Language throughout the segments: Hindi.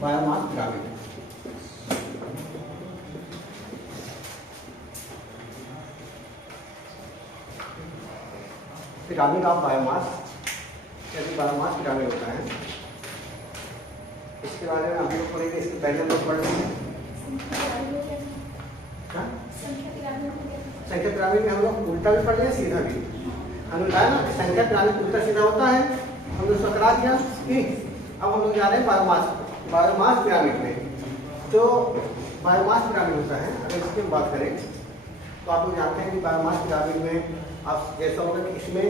Biomass pyramid. Pyramid of biomass, यदि बायोमास पिरामिड होता है, इसके बारे में हम लोग पढ़ेंगे। इसके पहले हम लोग पढ़ लेंगे संख्या पिरामिड में हम लोग उल्टा भी पढ़ लिया, सीधा भी। हमने बताया ना संख्या पिरामिड उल्टा सीधा होता है, हमने उसको करा दिया। अब हम लोग जा रहे हैं बायोमास पिरामिड में। जो बायोमास पिरामिड होता है, अगर इसकी हम बात करें तो आप लोग जानते हैं कि बायोमास पिरामिड में आप जैसा होगा कि इसमें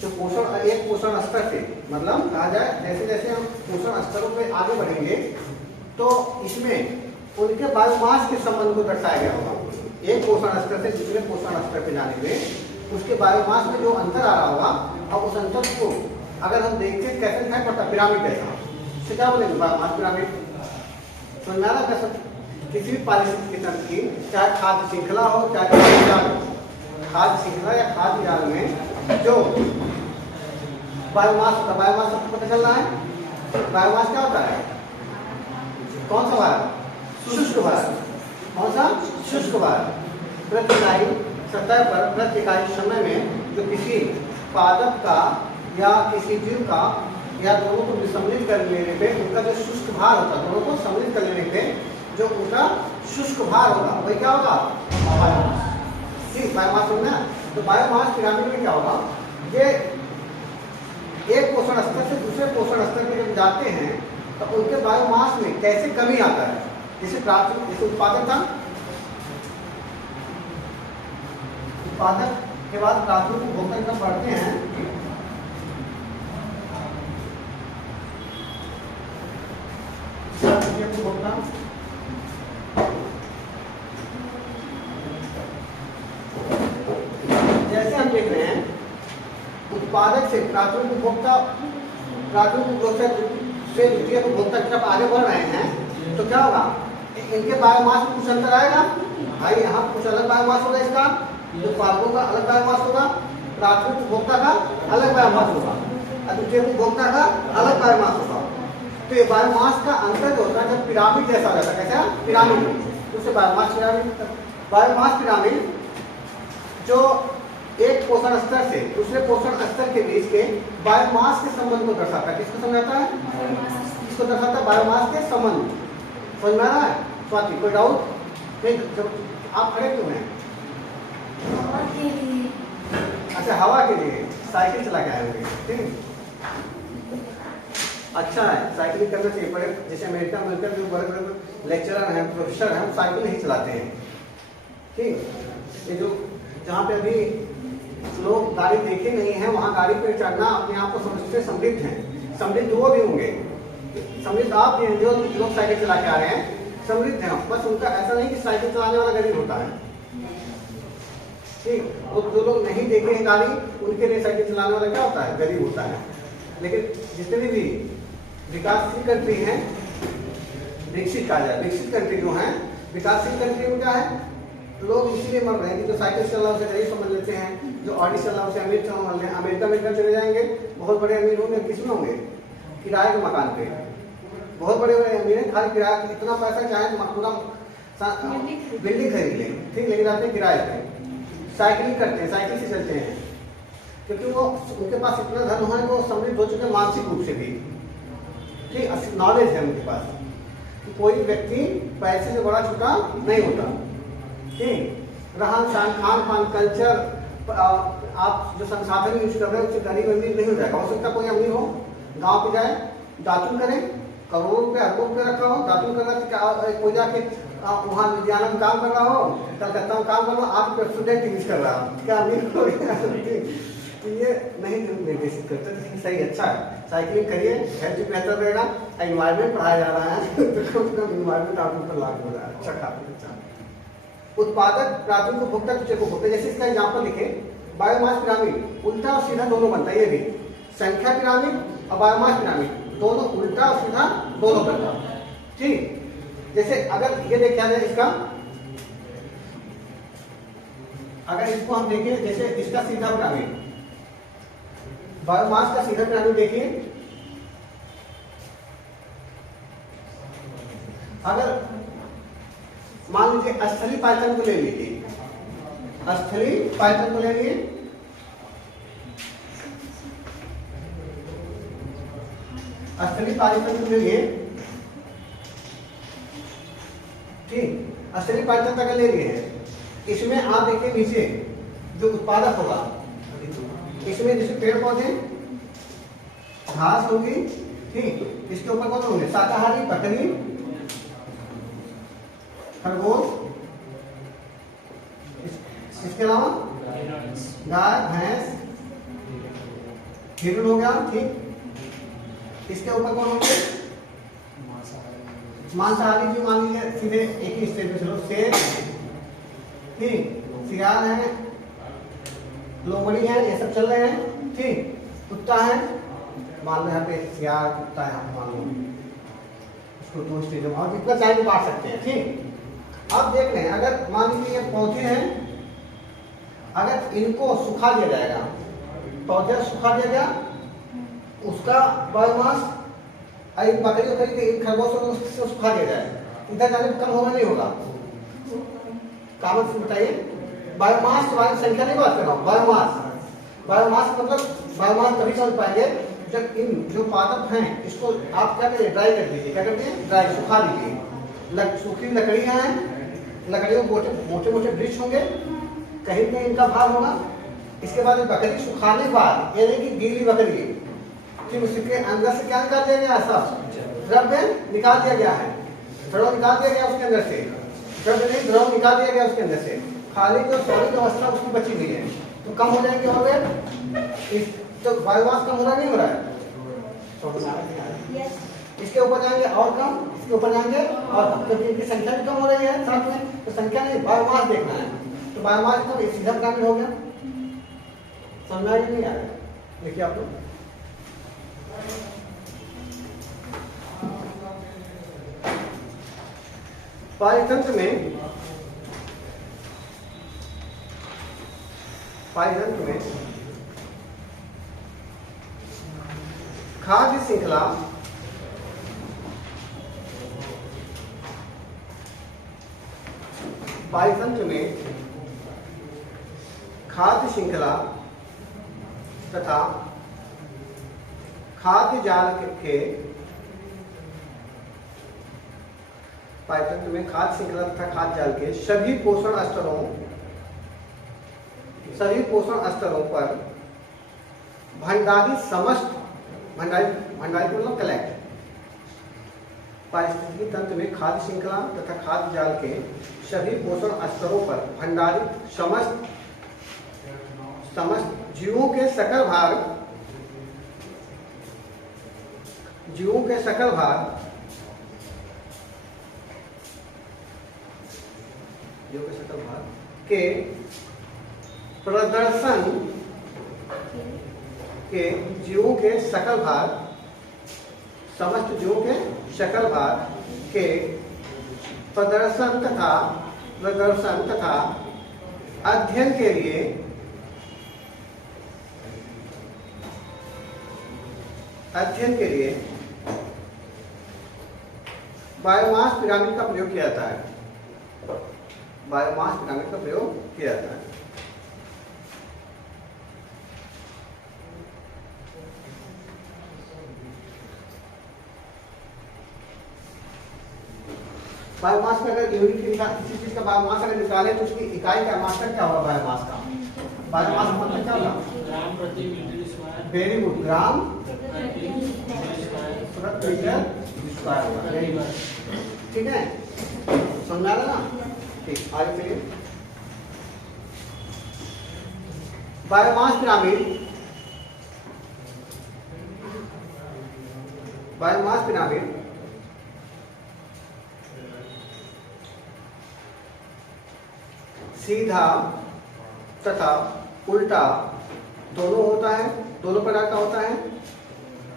जो पोषण, एक पोषण स्तर से, मतलब कहा जाए जैसे जैसे हम पोषण स्तरों पे आगे बढ़ेंगे तो इसमें उनके बायोमास के संबंध को दर्शाया गया होगा। एक पोषण स्तर से दूसरे पोषण स्तर पे जाने में उसके बायोमास में जो अंतर आ रहा होगा, अब उस अंतर को अगर हम देखते कैसे दिखाई पड़ता पिरामिड जैसा, इसे क्या बोलेंगे? Biomass pyramid. समझ में आ रहा कैसे? किसी भी पारिस्थितिकी तंत्र की, चाहे खाद्य श्रृंखला हो चाहे खाद्य जाल, खाद्य श्रृंखला या खाद्य जाल में जो बायोमास होता है, बायोमास सबको पता चल रहा है। बायोमास क्या होता है? कौन सा भार? शुष्क भार। कौन सा? शुष्क भार। प्रति इकाई सतह पर प्रति इकाई समय में जो किसी पादप का या किसी जीव का या दोनों को सम्मिलित कर लेने पे उनका जो शुष्क भार होता है, दोनों को सम्मिलित कर लेने पे जो उनका शुष्क भार होगा वही क्या होगा? बायोमास। ठीक, बायोमास होगा। तो बायोमास पिरामिड में क्या होगा? ये एक पोषण स्तर से दूसरे पोषण स्तर में जब जाते हैं तो उनके बायोमास में कैसे कमी आता है। जैसे प्राथमिक, जैसे उत्पादक था, उत्पादक के बाद प्राथमिक उपभोक्ता जब बढ़ते हैं उपभोक्ता, जैसे हम देख रहे हैं उत्पादक से प्राथमिक उपभोक्ता, प्राथमिक उपभोक्ता से द्वितीय उपभोक्ता की तरफ आगे बढ़ रहे हैं तो क्या होगा? इनके बायोमास में कुछ अंतर आएगा भाई। यहाँ कुछ अलग बायोमास होगा, इसका उत्पादकों का अलग बायोमास होगा, प्राथमिक उपभोक्ता का अलग बायोमास होगा, द्वितीय उपभोक्ता का अलग बायोमास होगा। तो ये बायोमास का अंतर जो होता है जब पिरामिड जैसा हो जाता है, कैसा? पिरामिड। उससे बायोमास पिरामिड। बायोमास पिरामिड जो एक पोषण स्तर से दूसरे पोषण स्तर के बीच के बायोमास के संबंध को दर्शाता है। किसको समझाता है? इसको दर्शाता है बायोमास के संबंध। समझ में आ रहा है? स्वाति, कोई डाउट नहीं? जब आप खड़े क्यों हैं? अच्छा, हवा के लिए साइकिल चला के आए होंगे। ठीक है, अच्छा है, साइकिलिंग करना चाहिए। बड़े जैसे अमेरिका में जो बड़े बड़े लेक्चरर हैं, प्रोफेसर हैं, साइकिल नहीं चलाते हैं। ठीक, ये जो जहाँ पे अभी लोग गाड़ी देखे नहीं है वहाँ गाड़ी पे चढ़ना अपने आप को समझते समृद्ध हैं। समृद्ध वो भी होंगे, समृद्ध आप भी हैं जो लोग साइकिल चला के आ रहे हैं, समृद्ध हैं। बस उनका ऐसा नहीं कि साइकिल चलाने वाला गरीब होता है। ठीक, वो जो लोग नहीं देखे हैं गाड़ी, उनके लिए साइकिल चलाने वाला क्या होता है? गरीब होता है। लेकिन जितनी भी विकासशील कंट्री हैं, विकसित कहा जाए, विकसित कंट्री जो हैं, विकासशील कंट्री में क्या है? लोग इसीलिए मर रहे हैं कि जो साइकिल चल रहा है उसे गरीब समझ लेते हैं, जो ऑडी चल रहा है उसे अमीर समझ लेते हैं। अमेरिका में चले जाएंगे, बहुत बड़े अमीर होंगे, किसमें होंगे? किराए के मकान पे। बहुत बड़े बड़े अमीर हैं, खाली किराया, इतना पैसा चाहे पूरा बिल्डिंग खरीद लें, ठीक, लेकिन आते हैं किराए पे। साइकिलिंग करते हैं, साइकिल से चलते हैं, क्योंकि वो उनके पास इतना धन है वो समृद्ध हो चुके हैं मानसिक रूप से भी। ठीक, नॉलेज है उनके पास कि कोई व्यक्ति पैसे से बड़ा छोटा नहीं होता। ठीक, रहन सहन, खान पान, कल्चर, आप जो संसाधन यूज कर रहे हैं उससे गरीब अमीर नहीं हो जाएगा। हो सकता कोई अमीर हो, गांव पे जाए, दातुन करें, करोड़ों रुपये अरबों रुपये रखा हो, दातुन करना, कोई जाके वहाँ लुधियाना में काम कर रहा हो, कलकत्ता में काम कर रहा हो, आप स्टूडेंट यूज कर रहा हो, क्या अमीर हो गया? तो ये नहीं निर्देशित करते। तो सही, अच्छा है, साइकिलिंग करिए, हेल्थ भी बेहतर रहेगा। एनवायरमेंट पढ़ाया जा रहा है तो कम से कम एनवायरमेंट आप ऊपर लागू हो रहा है। अच्छा, काफी अच्छा। उत्पादक, प्राथमिक उपभोक्ता, द्वितीय उपभोक्ता, जैसे इसका एग्जाम्पल लिखे, बायोमास पिरामिड उल्टा और सीधा दोनों बनता है। ये भी संख्या पिरामिड और बायोमास पिरामिड दोनों उल्टा और सीधा दोनों बनता है। ठीक, जैसे अगर ये देखा जाए इसका, अगर इसको हम देखें, जैसे इसका सीधा पिरामिड, बायोमास का सीधा पिरामिड देखिए, अगर मान लीजिए स्थलीय पायथन को ले लीजिए, स्थलीय पायथन को ले लिए, स्थलीय पायथन को ले लिए, ठीक, स्थलीय पायथन तक ले लिए हैं। इसमें आप देखिए नीचे जो उत्पादक होगा, इसमें जैसे पेड़ पौधे, घास होगी, ठीक, इसके ऊपर कौन होंगे, शाकाहारी, बकरी, खरगोश, इसके अलावा गाय, भैंस, हिरण हो गया, ठीक। इसके ऊपर कौन होंगे, मांसाहारी जो मान लीजिए सीधे एक ही स्टेज में चलो, शेर, ठीक, सियार है, लोमड़ी है, ये सब चल रहे हैं, ठीक। कुत्ता है, मान लो यहाँ पे सियार, कुत्ता है, मान लो इसको 2 स्टेज में और इतना चाहे बांट सकते हैं, ठीक। अब देख रहे हैं अगर मान लीजिए ये पौधे हैं, अगर इनको सुखा दिया जाएगा, पौधे सुखा दिया गया, उसका बायोमास एक बकरी को एक खरगोश को सुखा दिया जाए, इधर जाने कम होगा नहीं होगा, कामन से बताइए। बायोमास के बारे में संख्या नहीं बात कर रहा हूँ, बायोमास, बायोमास मतलब बायोमास तभी समझ पाएंगे जब इन जो पादप हैं इसको आप क्या करिए, ड्राई कर दीजिए, क्या करते हैं, ड्राई, सुखा दीजिए। सूखी लकड़ियां हैं, लकड़ियों मोटे मोटे वृक्ष होंगे, कहीं पे इनका भाग होगा। इसके बाद बकरी सुखाने के बाद, ये नहीं कि गीली बकरी, फिर उसके अंदर से क्या निकाल दिया गया, सब द्रव्य निकाल दिया गया है, द्रव निकाल दिया गया उसके अंदर से, द्रव्य नहीं, द्रव निकाल दिया गया उसके अंदर से, खाली जो सॉलिड अवस्था उसकी बची हुई है, तो कम हो जाएंगे, हो गए, तो बायोमास कम हो रहा नहीं हो रहा है, इसके ऊपर जाएंगे और कम, इसके ऊपर जाएंगे और कम, क्योंकि इनकी संख्या भी कम हो रही है साथ में, तो संख्या नहीं, बायोमास देखना है, तो बायोमास तो सीधा ग्रामीण हो गया, समझ में नहीं आ रहा। देखिए आप लोग पारितंत्र में, पारितंत्र में खाद्य श्रृंखला, पारितंत्र में खाद्य श्रृंखला तथा खाद्य जाल के, पारितंत्र में खाद्य श्रृंखला तथा खाद्य जाल के सभी पोषण स्तरों पर भंडारित समस्त, भंडारित मतलब कलेक्ट, पारिस्थितिकी तंत्र में खाद्य श्रृंखला तथा खाद्य जाल के सभी पोषण स्तरों पर भंडारित समस्त जीवों के सकल भाग, जीवों के सकल भाग, जीवों के सकल भाग के प्रदर्शन के, जीवों के सकल भाग, समस्त जीवों के सकल भाग के प्रदर्शन तथा अध्ययन के लिए बायोमास पिरामिड का प्रयोग किया जाता है, बायोमास पिरामिड का प्रयोग किया जाता है। बायोमास में अगर यूनिट किसी चीज का बायोमास अगर निकाले तो उसकी इकाई का मात्रा क्या होगा, बायोमास का, बायोमास का मतलब क्या होगा, ग्राम प्रति मीटर स्क्वायर, वेरी गुड, ग्राम प्रति मीटर स्क्वायर होगा, ठीक है, समझ आ रहा ना, ठीक, आगे चलिए। बायोमास पिरामिड, बायोमास पिरामिड सीधा तथा उल्टा दोनों होता है, दोनों प्रकार का होता है।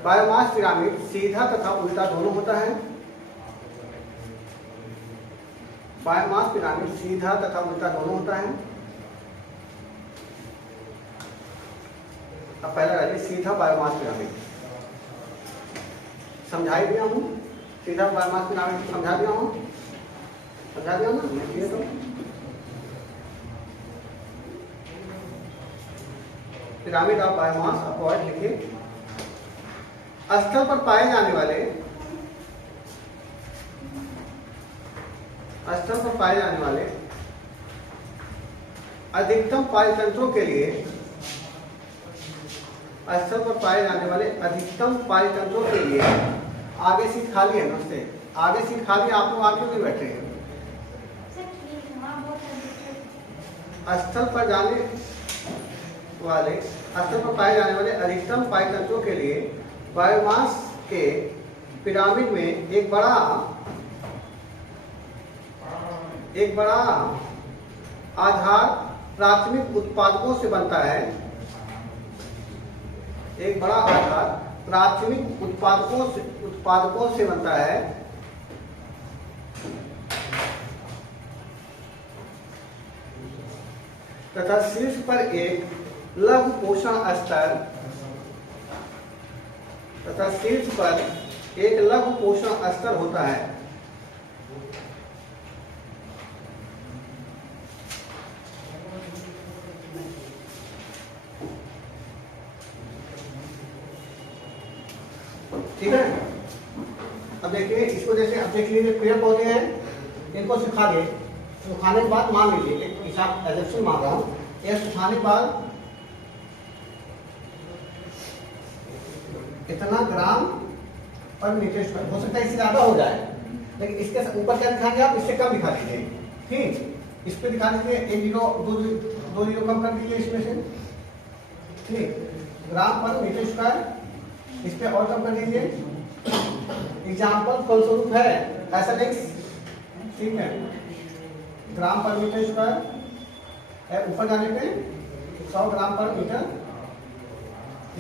बायोमास पिरामिड सीधा तथा उल्टा दोनों होता है, बायोमास पिरामिड सीधा तथा उल्टा दोनों होता है। अब पहला रहिए सीधा बायोमास पिरामिड, समझाई दिया हूं, सीधा बायोमास पिरामिड समझा दिया हूँ ना ये तो पिरामिड ऑफ बायोमास अपॉइंट लिखिए। स्थल पर पाए जाने वाले अधिकतम पाई तंत्रों के लिए आगे सीट खाली है। नमस्ते, आगे सीट खाली, आप लोग आगे भी बैठे हैं। स्थल पर पाए जाने वाले अधिकतम पाई तंत्रों के लिए बायोमास के पिरामिड में एक बड़ा आधार प्राथमिक उत्पादकों से बनता है। एक बड़ा आधार प्राथमिक उत्पादकों से बनता है तथा शीर्ष पर एक लघु पोषण स्तर होता है। ठीक है, अब देखिए इसको, जैसे अब देख लीजिए पेड़ पौधे हैं, इनको सुखा दे, सुखाने के बाद मान लीजिए एक हिसाब एजम्पशन मान रहा हूँ, यह सुखाने के बाद इतना ग्राम पर मीटर स्क्वायर, हो सकता है इससे ज्यादा हो जाए, लेकिन इसके ऊपर क्या दिखाएंगे आप, इससे कम दिखा दीजिए। ठीक, इस पे दिखा दीजिए 1 जीरो 2 जीरो कम कर दीजिए इसमें से। ठीक, ग्राम पर मीटर स्क्वायर, इस पे और कम कर दीजिए। एग्जाम्पल फलस्वरूप है ऐसा नहीं, ठीक है, ग्राम पर मीटर स्क्वायर, ऊपर जाने पे 100 ग्राम पर मीटर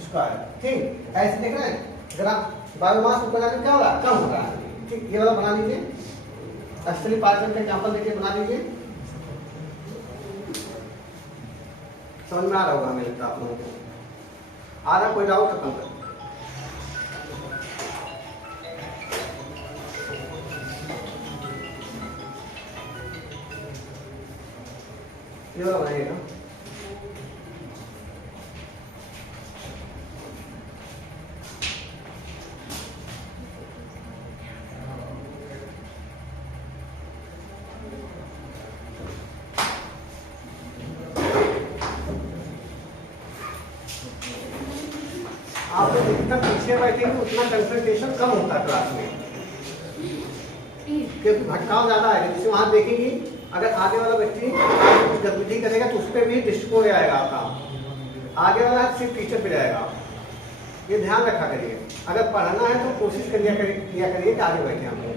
स्क्वायर। ठीक, ऐसे देख रहे हैं, ग्राम बायोमास ऊपर जाने क्या हो रहा है, कम हो रहा है। ठीक, ये वाला बना लीजिए, स्थलीय पाचन का एग्जाम्पल देखिए, बना लीजिए। समझ में आ रहा होगा हमें लगता है आप लोगों को। आ रहा कोई डाउट खत्म कर, ये वाला बनाइएगा। आप लोग जितना पीछे बैठेंगे उतना कंसंट्रेशन कम होता है क्लास में, क्योंकि भटकाव ज्यादा है। जैसे वहां देखेंगी, अगर आगे वाला व्यक्ति कुछ गतिविधि करेगा तो उस पर भी दृष्टिकोण आएगा आपका, आगे वाला सिर्फ टीचर पे जाएगा। ये ध्यान रखा करिए, अगर पढ़ना है तो कोशिश किया करिए कि आगे बैठे हम लोग,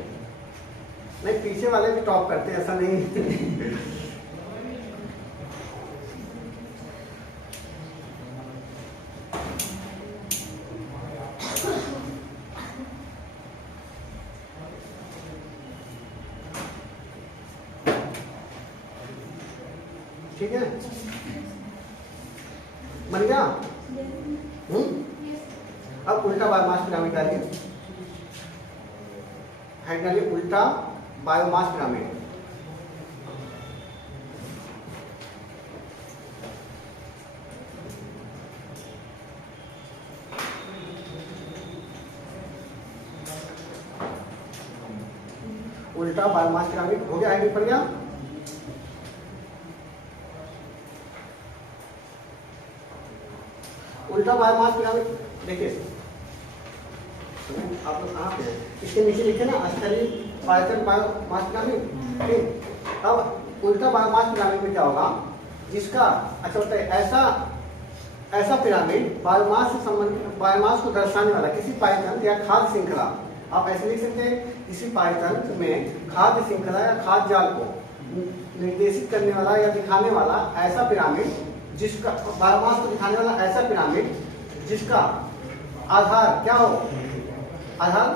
नहीं पीछे वाले भी टॉप करते हैं, ऐसा नहीं। ठीक है, बन गया। अब उल्टा बायोमास पिरामिड डालिए, हेड डालिए उल्टा बायोमास पिरामिड। उल्टा बायोमास पिरामिड हो गया, आगे पड़ गया। उल्टा बायोमास पिरामिड देखिए, आप लोग कहाँ पे हैं, इसके नीचे लिखे ना स्थलीय पाचन बायोमास पिरामिड। ठीक, अब उल्टा बायोमास पिरामिड में क्या होगा, जिसका अच्छा होता है ऐसा पिरामिड बायोमास से संबंधित, बायोमास को दर्शाने वाला किसी पायतंत्र या खाद्य श्रृंखला, आप ऐसे लिख सकते हैं, किसी पायतंत्र में खाद्य श्रृंखला या खाद्य जाल को निर्देशित करने वाला या दिखाने वाला ऐसा पिरामिड, जिसका बायोमास को दिखाने वाला ऐसा पिरामिड जिसका आधार क्या हो, आधार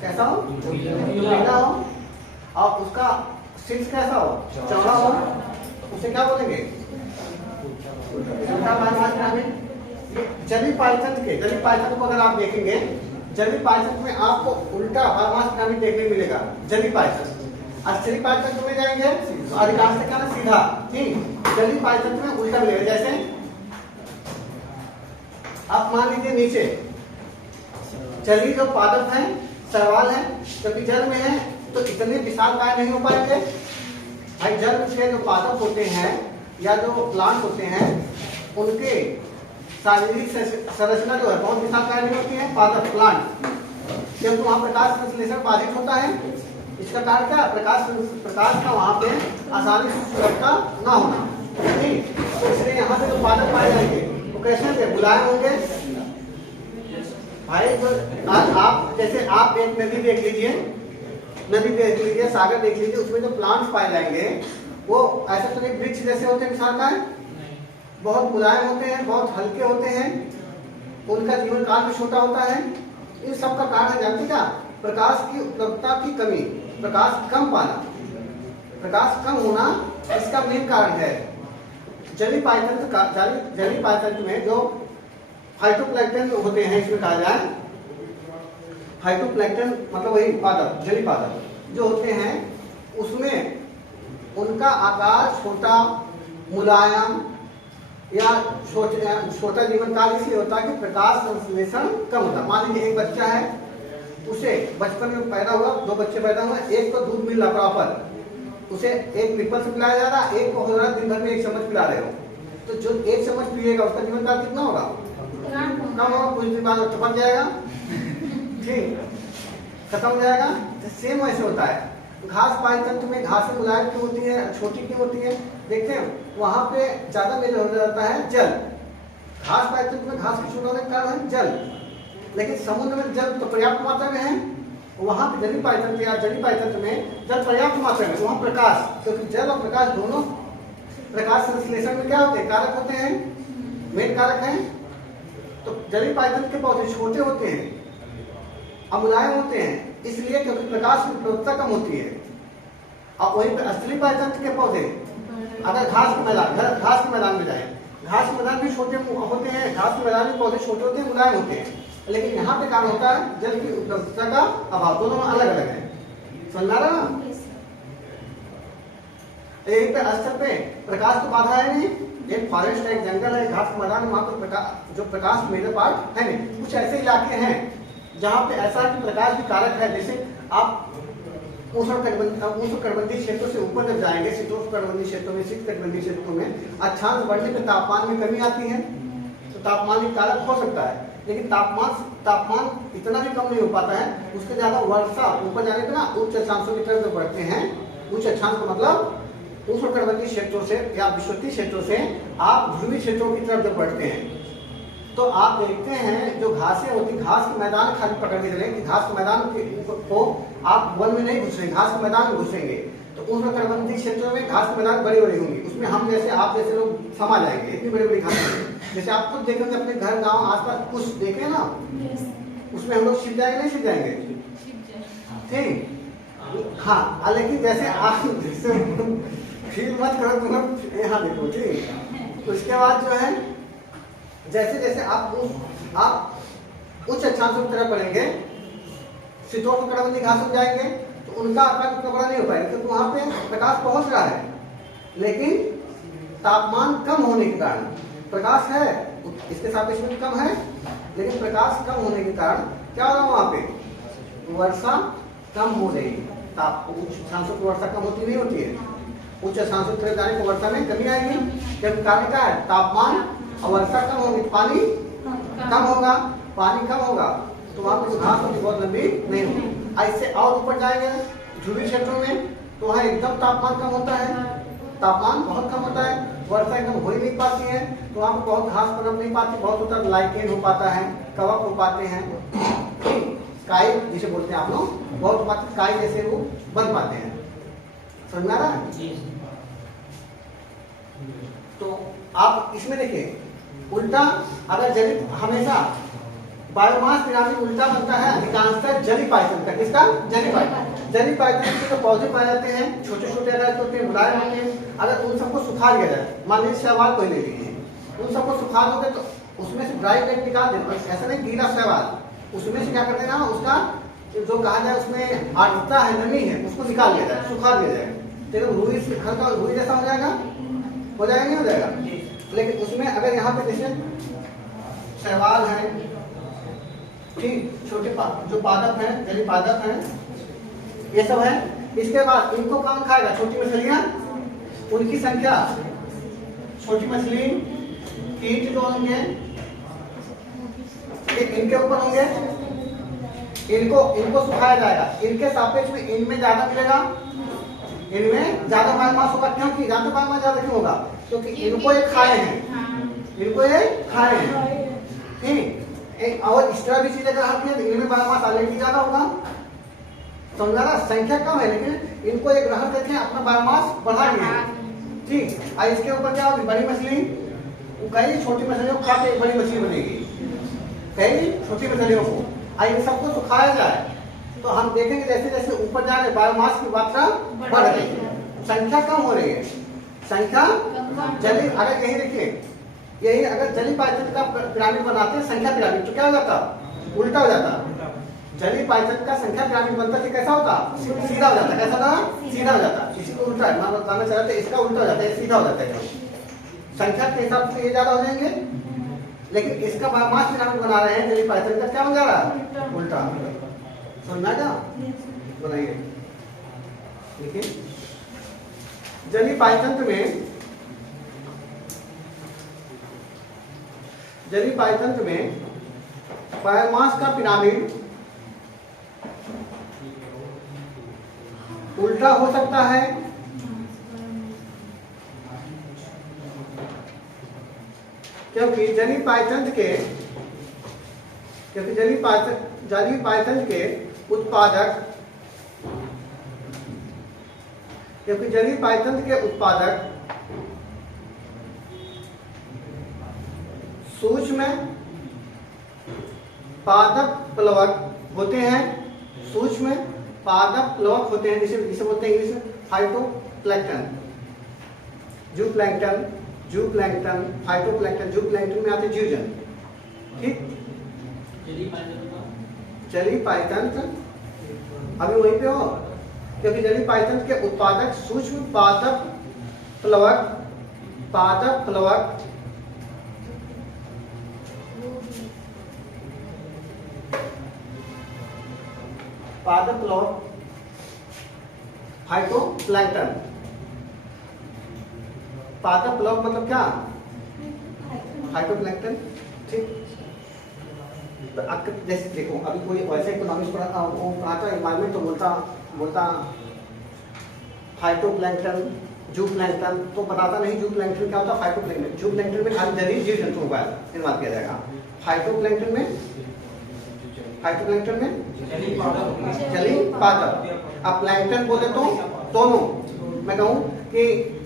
कैसा हो, टेढ़ा हो, और उसका शीर्ष कैसा हो, चौड़ा हो, उसे क्या बोलेंगे, उल्टा बायोमास पिरामिड। जलीय पायतंत्र को अगर आप देखेंगे जलीय पाचन में आपको उल्टा बायोमास पिरामिड देखने को मिलेगा, जलीय पाचन। स्तरीय पाचन में जाएंगे तो अधिकांश क्या ना सीधा, ठीक। जलीय पाचन में उल्टा मिलेगा, जैसे आप मान लीजिए नीचे जलीय जो पादप है, शैवाल है, जबकि जल में है तो इतने विशाल काय नहीं हो पाएंगे। भाई जल के जो पादप होते हैं या जो प्लांट होते हैं उनके शारीरिक संरचना जो है बहुत विशाल काय नहीं होती है, पादप प्लांट, क्योंकि वहां प्रकाश संश्लेषण बाधित होता है। इसका कारण क्या, प्रकाश का वहां पे आसानी से सुलभता ना होना, ठीक। तो इसलिए यहाँ पे जो पादप पाए जाएंगे वो कैसे होंगे, मुलायम होंगे। भाई तो आप जैसे आप एक नदी देख लीजिए, सागर देख लीजिए, उसमें जो प्लांट्स पाए जाएंगे वो ऐसा तो नहीं वृक्ष जैसे होते हैं विशालकाय, बहुत मुलायम होते हैं, बहुत हल्के होते हैं, उनका जीवन काल भी छोटा होता है। इन सब का कारण है जानते क्या, प्रकाश की उपलब्धता की कमी, प्रकाश कम पाना, प्रकाश कम होना इसका मेन कारण है। जलीय पाचन में जो फाइटोप्लैंक्टन होते हैं, इसमें कहा जाए फाइटोप्लैंक्टन मतलब वही पादप, जलीय पादप जो होते हैं उसमें उनका आकार छोटा, मुलायम या छोटा जीवन काल इसलिए होता है कि प्रकाश संश्लेषण कम होता है। मान लीजिए एक बच्चा है, उसे बचपन में पैदा हुआ, दो बच्चे पैदा हुए, एक को दूध मिल रहा प्रॉपर, उसे एक निप्पल से पिलाया जा रहा, एक को हो रहा दिन भर में 1 चम्मच पिला रहे हो, तो जो 1 चम्मच पिएगा उसका जीवन काल कितना होगा, कम होगा, कुछ दिन बाद टपक जाएगा, ठीक, खत्म हो जाएगा। तो सेम वैसे होता है। घास पाचन में घासें मुलायम क्यों होती है, छोटी क्यों होती है, देखते हैं वहां पे ज्यादा मेजर हो जाता है जल। घास पाचन में घास की छोटा होने का कारण है जल, लेकिन समुद्र में जल तो पर्याप्त मात्रा में है, वहां पे जलीय पाचन या जलीय पाचन में जल पर्याप्त मात्रा में, वहां प्रकाश, क्योंकि जल और प्रकाश दोनों प्रकाश संश्लेषण में क्या होते हैं, कारक होते हैं, मेन कारक हैं। तो जलीय पाचन के पौधे छोटे होते हैं, अमुलायम होते हैं, इसलिए क्योंकि प्रकाश की उपलब्धता कम होती है। अब वहीं पर स्तरीय पाचन के पौधे अगर घास के मैदान में जाए, घास के मैदान भी छोटे होते हैं, घास के मैदान में पौधे छोटे होते हैं, मुलायम होते हैं, लेकिन यहाँ पे कारण होता है जल की उपलब्धता का अभाव, दोनों अलग अलग है, समझ रहा ना। यही पे स्तर पे प्रकाश तो बाधा है नहीं, एक फॉरेस्ट है, एक जंगल है, घास का मैदान, वहां पर जो प्रकाश मेजर पार्ट है नहीं। कुछ ऐसे इलाके हैं जहाँ पे ऐसा कि प्रकाश भी कारक है, जैसे आप उष्णकटिबंधीय क्षेत्रों से ऊपर जब जाएंगे, शीतोष्णकटिबंधीय क्षेत्रों में, शीतकटिबंधीय क्षेत्रों में अक्षांश बढ़ने पे तापमान में कमी आती है, तो तापमान भी कारक हो सकता है, लेकिन तापमान इतना भी कम नहीं हो पाता है। उसके ज्यादा वर्षा ऊपर जाने पे ना उच्च अक्षांशों की तरफ बढ़ते हैं। उच्च अक्षांश का मतलब उष्णकटिबंधीय क्षेत्रों से या विषुवतीय क्षेत्रों से आप ध्रुवीय क्षेत्रों की तरफ जब बढ़ते हैं, तो आप देखते हैं जो घासें होती, घास के मैदान खाली पकड़ के चले कि घास के मैदान को आप वन में नहीं घुसेंगे, घास के मैदान में घुसेंगे, तो उष्णकटिबंधीय क्षेत्रों में घास के मैदान बड़ी बड़ी होंगी, उसमें हम जैसे आप जैसे लोग समा जाएंगे, इतनी बड़ी बड़ी घास। जैसे आप खुद देखेंगे अपने घर गांव आसपास कुछ देखे ना, उसमें हम लोग छिप जाएंगे, नहीं छिप जाएंगे, ठीक, हाँ। लेकिन जैसे आप फील मत करो, तुम लोग यहाँ देखो, ठीक। उसके बाद जो है जैसे जैसे आप उच्च अक्षांशों की तरफ बढ़ेंगे, शीतोष्णकटिबंधीय घास हो जाएंगे, तो उनका आकार उतना बड़ा नहीं हो पाएगा, क्योंकि वहां पे प्रकाश पहुंच रहा है, लेकिन तापमान कम होने के कारण, प्रकाश है इसके सापेक्ष में कम है, लेकिन प्रकाश कम होने के कारण क्या हो रहा है, वहां पे वर्षा कम हो रही है। उच्च अक्षांशों की वर्षा कम होती नहीं होती है, उच्च अक्षांशों की तरफ जाने पर वर्षा में कमी आएगी, क्योंकि कारण क्या है, तापमान और वर्षा कम होगी, पानी कम होगा, पानी कम होगा, तो वहां पर घास होगी बहुत लंबी नहीं होगी। ऐसे और ऊपर जाएंगे ध्रुवीय क्षेत्रों में, तो वहाँ एकदम तापमान कम होता है, तापमान बहुत कम होता है, वर्षा एकदम हो ही नहीं पाती है, तो वहाँ पर बहुत घास पनप नहीं पाती, बहुत होता है लाइकेन हो पाता है, कवक हो पाते हैं, काई जिसे बोलते हैं आप लोग, बहुत पाते काई जैसे वो बन पाते हैं, समझ में आ रहा है। तो आप इसमें देखिए उल्टा, अगर जलीय हमेशा बायोमास पिरामिड उल्टा बनता है अधिकांशतः जलीय पाचन का, किसका, जलीय पाचन। जलीय पाचन के जो पौधे पाए जाते हैं छोटे छोटे होते हैं, मुलायम होते हैं, अगर उन सबको सुखा दिया जाए, मान लीजिए शैवाल को ले लीजिए, उन सबको सुखा दोगे तो उसमें से ड्राई वेट निकाल देते, ऐसा नहीं गीला शैवाल, उसमें से क्या कर देना, उसका जो कहा जाए उसमें आर्द्रता है, नमी है, उसको निकाल लिया जाए, सुखा दिया जाएगा। देखो रुई से हल्का रुई जैसा हो जाएगा, हो जाएगा नहीं हो जाएगा। लेकिन उसमें अगर यहाँ पे जैसे शैवाल है, ठीक, छोटे जो पादप हैं, जलीय पादप हैं, ये सब है। इसके बाद इनको कौन खाएगा, छोटी मछलियां, उनकी संख्या, छोटी मछली कीट जो होंगे इनके ऊपर होंगे, इनको सुखाया जाएगा। इनके सापेक्ष में इनमें ज्यादा मिलेगा, इनमें ज्यादा बायोमास होगा। क्योंकि ज्यादा बायोमास ज्यादा क्यों होगा, क्योंकि इनको ये खाए हैं, इनको ये खाए हैं, ठीक। और एक्स्ट्रा भी चीजें अगर आती है तो इनमें बायोमास ऑलरेडी ज्यादा होगा, समझा ना। संख्या कम है लेकिन इनको एक ग्रहण करके अपना बायोमास बढ़ा दिए, ठीक। और इसके ऊपर क्या होगी, बड़ी मछली, कई छोटी मछलियों को खा के एक बड़ी मछली बनेगी, कई छोटी मछलियों को। इन सबको सुखाया जाए तो हम देखेंगे जैसे जैसे ऊपर जा रहे बायोमास की मात्रा बढ़ रही है, संख्या कम हो रही है, संख्या जली। अगर यही देखिए, यही अगर जली पाइथन का पिरामिड बनाते हैं, संख्या पिरामिड, तो क्या हो जाता, उल्टा हो जाता। जली पाइथन का संख्या पिरामिड बनता है, कैसा होता, सीधा हो जाता। कैसा था, सीधा हो जाता। इसी को उल्टा है, बताना चाह रहे थे, इसका उल्टा हो जाता है, सीधा हो जाता है। संख्या के हिसाब से ये ज्यादा हो जाएंगे, लेकिन इसका बायोमास पिरामिड बना रहे हैं जली पाइथन का, क्या बन जा रहा है, उल्टा। समझना क्या, बनाइए। देखिए जली पाइथन में, जली पाइथन में बायोमास का पिरामिड उल्टा हो सकता है, क्योंकि जली पाइथन के उत्पादक, क्योंकि जली पाइथन के उत्पादक सूक्ष्म पादप प्लवक होते हैं, सूक्ष्म पादप प्लवक होते हैं, जिसे बोलते हैं इंग्लिश में फाइटोप्लैंक्टन, जूप्लैंक्टन, जूप्लैंक्टन, फाइटोप्लैंक्टन। जूप्लैंक्टन में आते हैं जीवजंतु, ठीक। जली पाइथन अभी वहीं पे हो, क्योंकि जली पाइथन के उत्पादक सूक्ष्म पादप प्लवक, पादप प्लवक फाइटोप्लैंक्टन। पादप प्लवक मतलब क्या, फाइटोप्लैंक्टन, ठीक। तो जैसे देखो अभी कोई वैसे इकोनॉमिक्स पढ़ाता एनवायरमेंट, तो बोलता फाइटोप्लैंक्टन, जूप्लैंक्टन, तो बताता नहीं जूप्लैंक्टन क्या होता है, फाइटोप्लैंक्टन। जूप्लैंक्टन में खाली जलीय जीव जंतुओं का इस्तेमाल किया जाएगा। फाइटोप्लैंक्टन में जलीय पादप। अब प्लैंक्टन बोले तो दोनों, मैं कहूँ कि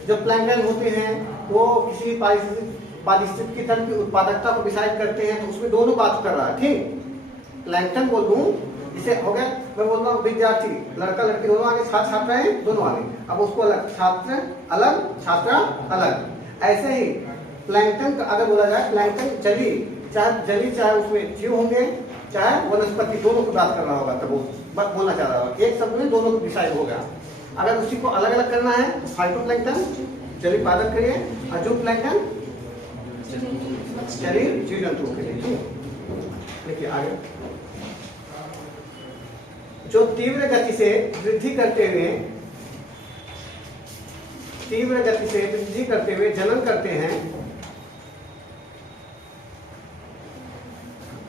जो प्लैंक्टन होते हैं वो किसी पारिस्थितिकी तंत्र की उत्पादकता को डिसाइड करते हैं, तो उसमें दोनों बात कर रहा है, ठीक। प्लैंक्टन बोल दूं, इसे हो गया, मैं बोलता हूँ विद्यार्थी, लड़का लड़की दोनों आगे, छात्र छात्राएं दोनों आगे, अब उसको अलग, छात्र अलग, छात्रा अलग। ऐसे ही प्लैंक्टन का अगर बोला जाए, प्लैंक्टन जली चाहे उसमें जीव होंगे चाहे वनस्पति, दोनों को बात करना होगा, तब वो बस बोलना चाह रहा होगा, एक शब्द में दोनों को डिसाइड हो गया। अगर उसी को अलग अलग करना है तो फाइटोप्लैंक्टन जलीय पादप करिए, और जूप्लैंक्टन जलीय जीव जंतुओं के लिए। देखिए आगे, जो तीव्र गति से वृद्धि करते हुए जनन करते हैं,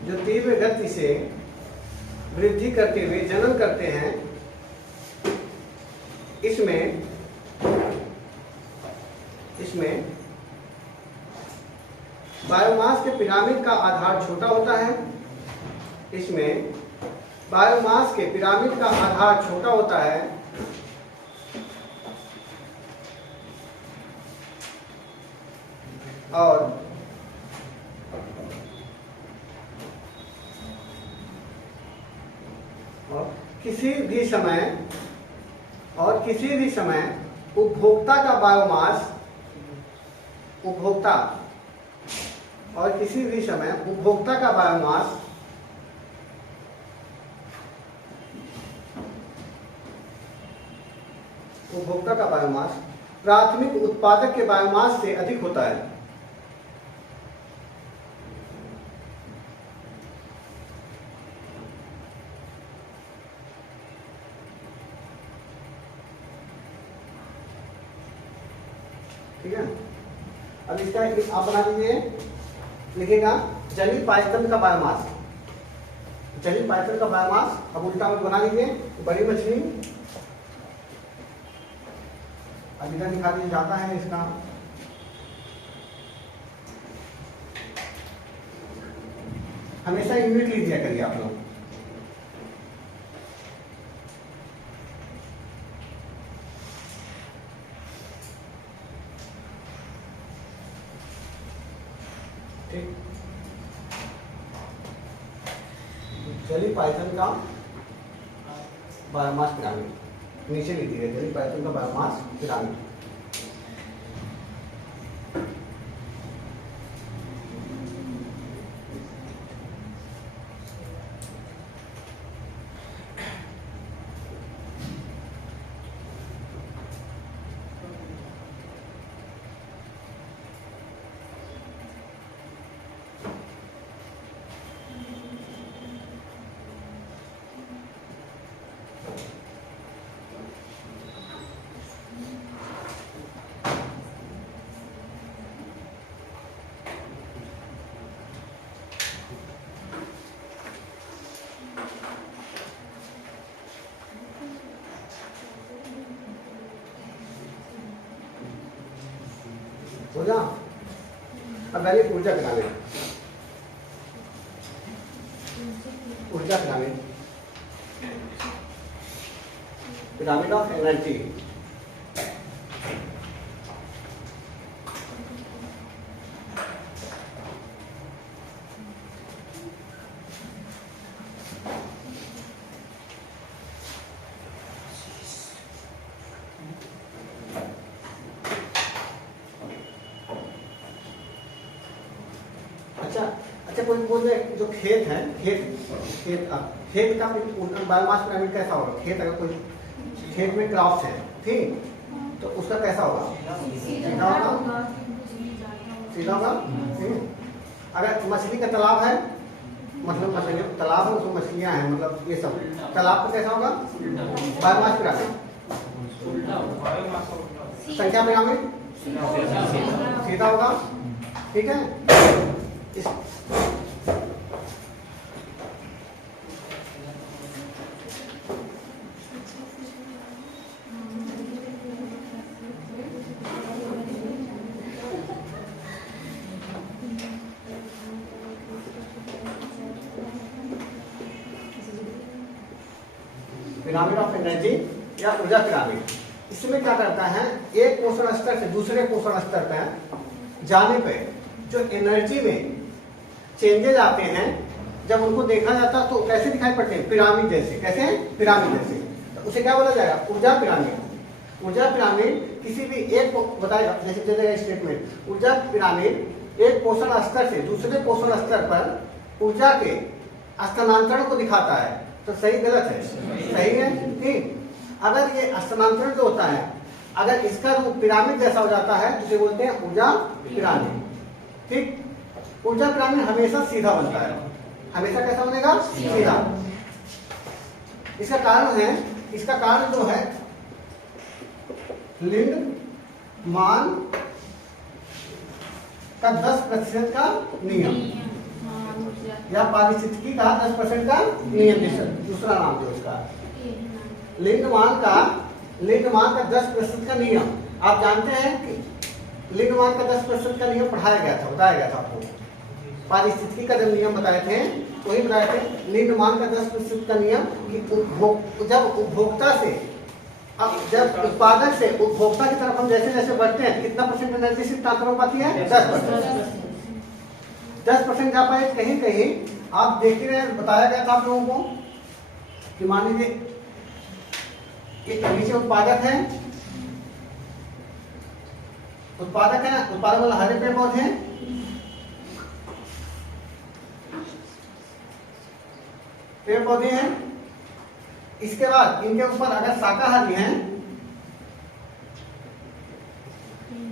जो तीव्र गति से वृद्धि करते हुए जनन करते हैं, इसमें बायोमास के पिरामिड का आधार छोटा होता है, इसमें बायोमास के पिरामिड का आधार छोटा होता है, और किसी भी समय उपभोक्ता का बायोमास, उपभोक्ता का बायोमास प्राथमिक उत्पादक के बायोमास से अधिक होता है। ठीक है, अब इसका आप बना दीजिए, लिखेगा जलीय पायतन का बायोमास। जलीय पायतन का बायोमास अब उल्टा में बना लीजिए, बड़ी मछली अब इधर दिखा दीजिए जाता है इसका, हमेशा यूनिट लिख दिया करिए आप लोग। ठीक, जलीय पायथन का बायोमास पिरामिड नीचे लिख दिया, जलीय पायथन का बायोमास पिरामिड। हो जा, अब पहले ऊर्जा पिरामिड, ऊर्जा पिरामिड, पिरामिड ऑफ एनर्जी। अच्छा कोई बोल रहे जो खेत है, खेत का बायोमास पिरामिड कैसा होगा? खेत अगर कोई खेत में क्रॉप्स है, ठीक, तो उसका कैसा होगा? सीधा होगा, सीधा होगा। अगर मछली का तालाब है, मतलब मछली तालाब है उसमें मछलियां हैं, मतलब ये सब तालाब का कैसा होगा? Biomass pyramid. संख्या पिरामिड सीधा होगा, ठीक है। इस पिरामिड ऑफ एनर्जी या ऊर्जा पिरामिड, इसमें क्या करता है, एक पोषण स्तर से दूसरे पोषण स्तर पर जाने पे जो एनर्जी में चेंजेज आते हैं, जब उनको देखा जाता है तो कैसे दिखाई पड़ते हैं? पिरामिड जैसे। कैसे? पिरामिड जैसे। तो उसे क्या बोला जाएगा? ऊर्जा पिरामिड। ऊर्जा पिरामिड किसी भी एक को बताएगा, जैसे दे देगा स्टेटमेंट, ऊर्जा पिरामिड एक पोषण स्तर से दूसरे पोषण स्तर पर ऊर्जा के स्थानांतरण को दिखाता है। तो सही गलत है? सही है, ठीक। अगर ये स्थानांतरण जो होता है, अगर इसका रूप पिरामिड जैसा हो जाता है तो इसे बोलते हैं ऊर्जा पिरामिड, ठीक। ऊर्जा पिरामिड हमेशा सीधा बनता है, हमेशा कैसा बनेगा? सीधा। इसका कारण है, इसका कारण जो है लिंडमान का 10% का नियम या पारिस्थितिकी का 10% का नियम, दूसरा नाम जो उसका लिंडमान का 10% का नियम। आप जानते हैं कि लिंडमान का 10% का नियम पढ़ाया गया था, बताया गया था आपको। पारिस्थितिकी का जब नियम बताए थे वही बताए थे, लिंडमान का 10% का नियम कि जब उपभोक्ता से, अब जब उत्पादक से उपभोक्ता की तरफ हम जैसे जैसे बढ़ते हैं, कितना परसेंट एनर्जी से ट्रांसफर हो पाती है? 10%। 10% जा पाए कहीं कहीं। आप देखते रहे, बताया गया था आप लोगों को कि मान लीजिए एक नीचे उत्पादक है, उत्पादक है, उत्पादक वाला हरे पेड़ पौधे हैं, पेड़ पौधे हैं। इसके बाद इनके ऊपर अगर शाकाहारी हैं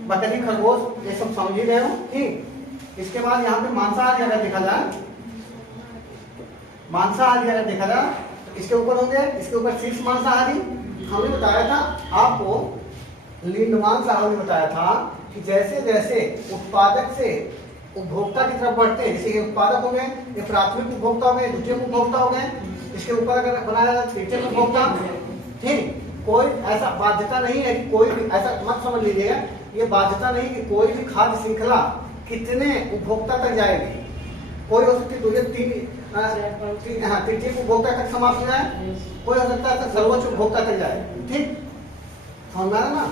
बकरी, खरगोश, ये सब समझ ही रहे हो। ठीक, इसके बाद यहाँ पे मांसाहारी अगर देखा जाए, मांसाहारी अगर देखा जाए तो इसके ऊपर होंगे, इसके ऊपर शीर्ष मांसाहारी। हमने बताया था आपको, लिंडमान साहब ने बताया था कि जैसे जैसे उत्पादक से उपभोक्ता की तरफ बढ़ते हैं, जैसे ये उत्पादक हो गए, ये प्राथमिक उपभोक्ता हो गए, द्वितीय उपभोक्ता हो गए, इसके ऊपर अगर बनाया जाए तृतीय उपभोक्ता। ठीक, कोई ऐसा बाध्यता नहीं है कि कोई भी, ऐसा मत समझ लीजिएगा, ये बाध्यता नहीं कि कोई भी खाद्य श्रृंखला कितने उपभोक्ता तक जाएगी। कोई हो सकती है तृतीय उपभोक्ता तक समाप्त हो जाए, कोई हो सकता है सर्वोच्च उपभोक्ता तक जाए। ठीक, समझ में आ रहा ना?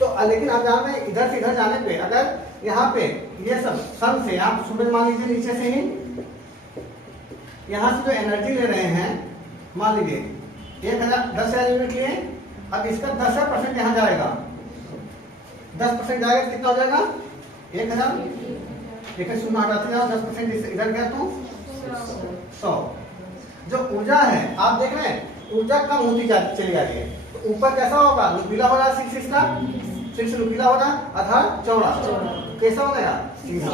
तो लेकिन आप जान रहे हैं इधर से इधर जाने पे अगर यहाँ पे ये सब सन से आप सूरज मान लीजिए नीचे से ही, यहाँ से जो एनर्जी ले रहे हैं, मान लीजिए 10,000 यूनिट लिए, अब इसका 10% यहाँ जाएगा, 10% जाएगा, कितना हो जाएगा? 1,000। लेकिन शून्य हटाते जाओ, 10% इधर गया तो 100। जो ऊर्जा है आप देख रहे हैं, ऊर्जा कम होती चली जा रही है। तो ऊपर कैसा होगा? नुकीला हो रहा है, शीर्ष का शीर्ष नुकीला हो रहा है, आधार चौड़ा। कैसा हो गया? सीधा।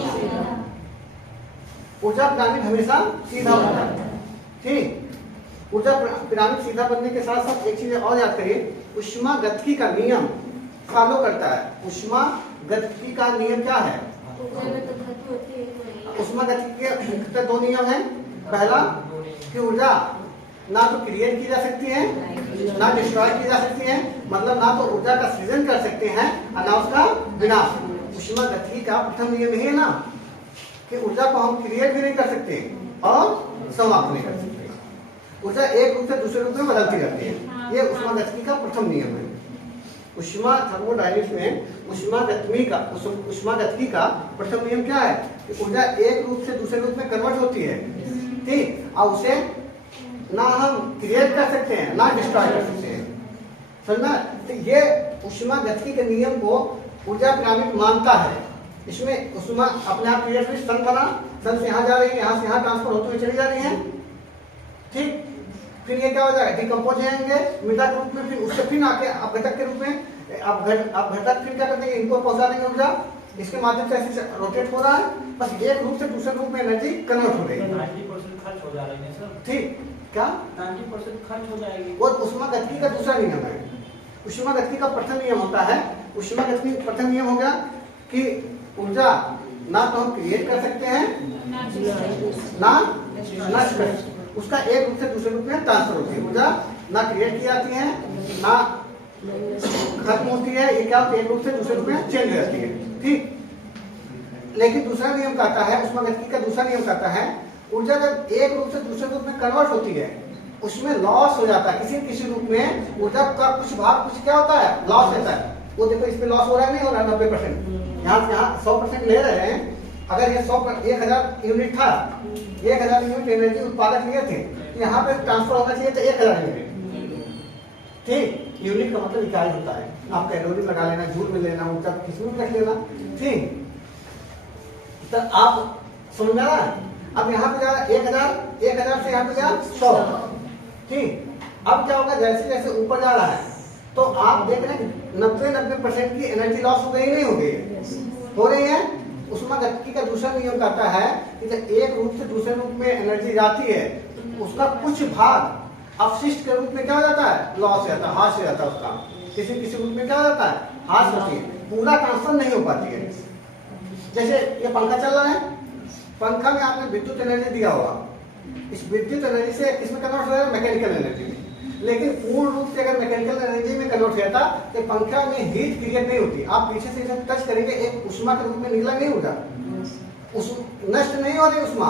ऊर्जा पिरामिड हमेशा सीधा होता है। ठीक, ऊर्जा पिरामिड सीधा बनने के साथ साथ एक चीज और याद करिए, ऊष्मागतिकी का नियम फॉलो करता है। ऊष्मागतिकी का नियम क्या है? ऊष्मागतिकी के मुख्यतः 2 नियम हैं। पहला कि ऊर्जा ना तो क्रिएट की जा सकती है, ना डिस्ट्रॉय की जा सकती है, मतलब ना तो ऊर्जा का सृजन कर सकते हैं और ना उसका विनाश। ऊष्मागतिकी का प्रथम नियम यही है ना कि ऊर्जा को हम क्रिएट भी नहीं कर सकते और समाप्त नहीं कर सकते। ऊर्जा एक रूप से दूसरे रूप में बदलती रहती है, ये ऊष्मागतिकी का प्रथम नियम है। ऊष्मा थर्मोडायनेमिक्स में ऊष्मागतिकी का प्रथम नियम क्या है कि ऊर्जा एक रूप से दूसरे रूप में कन्वर्ट होती है। ठीक, और उसे ना हम क्रिएट कर सकते हैं ना डिस्ट्रॉय कर सकते हैं, समझना? तो ये ऊष्मागतिकी के नियम को ऊर्जा पिरामिड मानता है। इसमें ऊष्मा अपने आप क्रिएट हुई, सन बना, सन से यहाँ जा रही है, यहाँ से यहाँ ट्रांसफर होते हुए चली जा रही है। ठीक, फिर ये क्या हो जाएगा? डिकम्पोज हो जाएंगे मृदा के रूप में, फिर उससे फिर आके अपघटक के रूप में, अपघटक फिर क्या करते हैं? इनको पहुंचा देंगे ऊर्जा, इसके माध्यम से ऐसे रोटेट हो रहा है, बस एक रूप से दूसरे रूप में एनर्जी कन्वर्ट हो रही है। 90% खर्च हो जा रही है सर। ठीक, क्या 90% खर्च हो जाएगी। वो ऊष्मागतिकी का दूसरा नियम है। ऊष्मागतिकी का प्रथम नियम होता है, ऊष्मागतिकी प्रथम नियम हो गया कि ऊर्जा ना तो हम क्रिएट कर सकते हैं ना नष्ट कर सकते, उसका एक रूप से दूसरे रूप में ट्रांसफर होती है। ऊर्जा ना क्रिएट की जाती है ना खत्म होती है, ये क्या होती है? एक रूप से दूसरे रूप में चेंज रहती है। ठीक, लेकिन दूसरा नियम कहता है, ऊष्मागतिकी का दूसरा नियम कहता है, ऊर्जा जब एक रूप से दूसरे रूप में कन्वर्ट होती है उसमें लॉस हो जाता है, किसी न किसी रूप में ऊर्जा का कुछ भाग कुछ क्या होता है? लॉस रहता है। वो देखो इस पे लॉस हो रहा है, नहीं हो रहा? 90%। यहाँ से यहाँ 100% ले रहे हैं। अगर ये 1,000 यूनिट था, 1,000 यूनिट एनर्जी उत्पादक लिए थे, तो यहाँ पे ट्रांसफर होना चाहिए था 1,000 यूनिट। ठीक, यूनिट का मतलब इकाई होता है, आप कैलोरी लगा लेना, जूल में लेना, ऊर्जा किसी में रख लेना। ठीक, तो आप समझ में आ रहा है? अब यहाँ पे जा 1,000 से यहाँ पे गया 100। ठीक, अब क्या होगा? जैसे जैसे ऊपर जा रहा है तो आप देख रहे हैं 90% की एनर्जी लॉस हो गई, नहीं हो गई? हो रही है। ऊष्मागतिकी का दूसरा नियम कहता है कि जब एक रूप से दूसरे रूप में एनर्जी जाती है तो उसका कुछ भाग अपशिष्ट के रूप में क्या हो जाता है? लॉस हो जाता है, हाश हो जाता है उसका, किसी किसी रूप में क्या हो जाता है? हाश होती है, पूरा ट्रांसफर नहीं हो पाती है। जैसे ये पंखा चल रहा है, पंखा में आपने विद्युत एनर्जी दिया होगा, इस विद्युत एनर्जी से किसमें कन्वर्ट हो जाएगा? मैकेनिकल एनर्जी में। लेकिन पूर्ण रूप से अगर मैकेनिकल एनर्जी में कन्वर्ट हो जाता तो पंखा में हीट क्रिएट नहीं होती। आप पीछे से जब टच करेंगे एक उष्मा के रूप में निकला नहीं होगा, नष्ट नहीं हो रही उष्मा,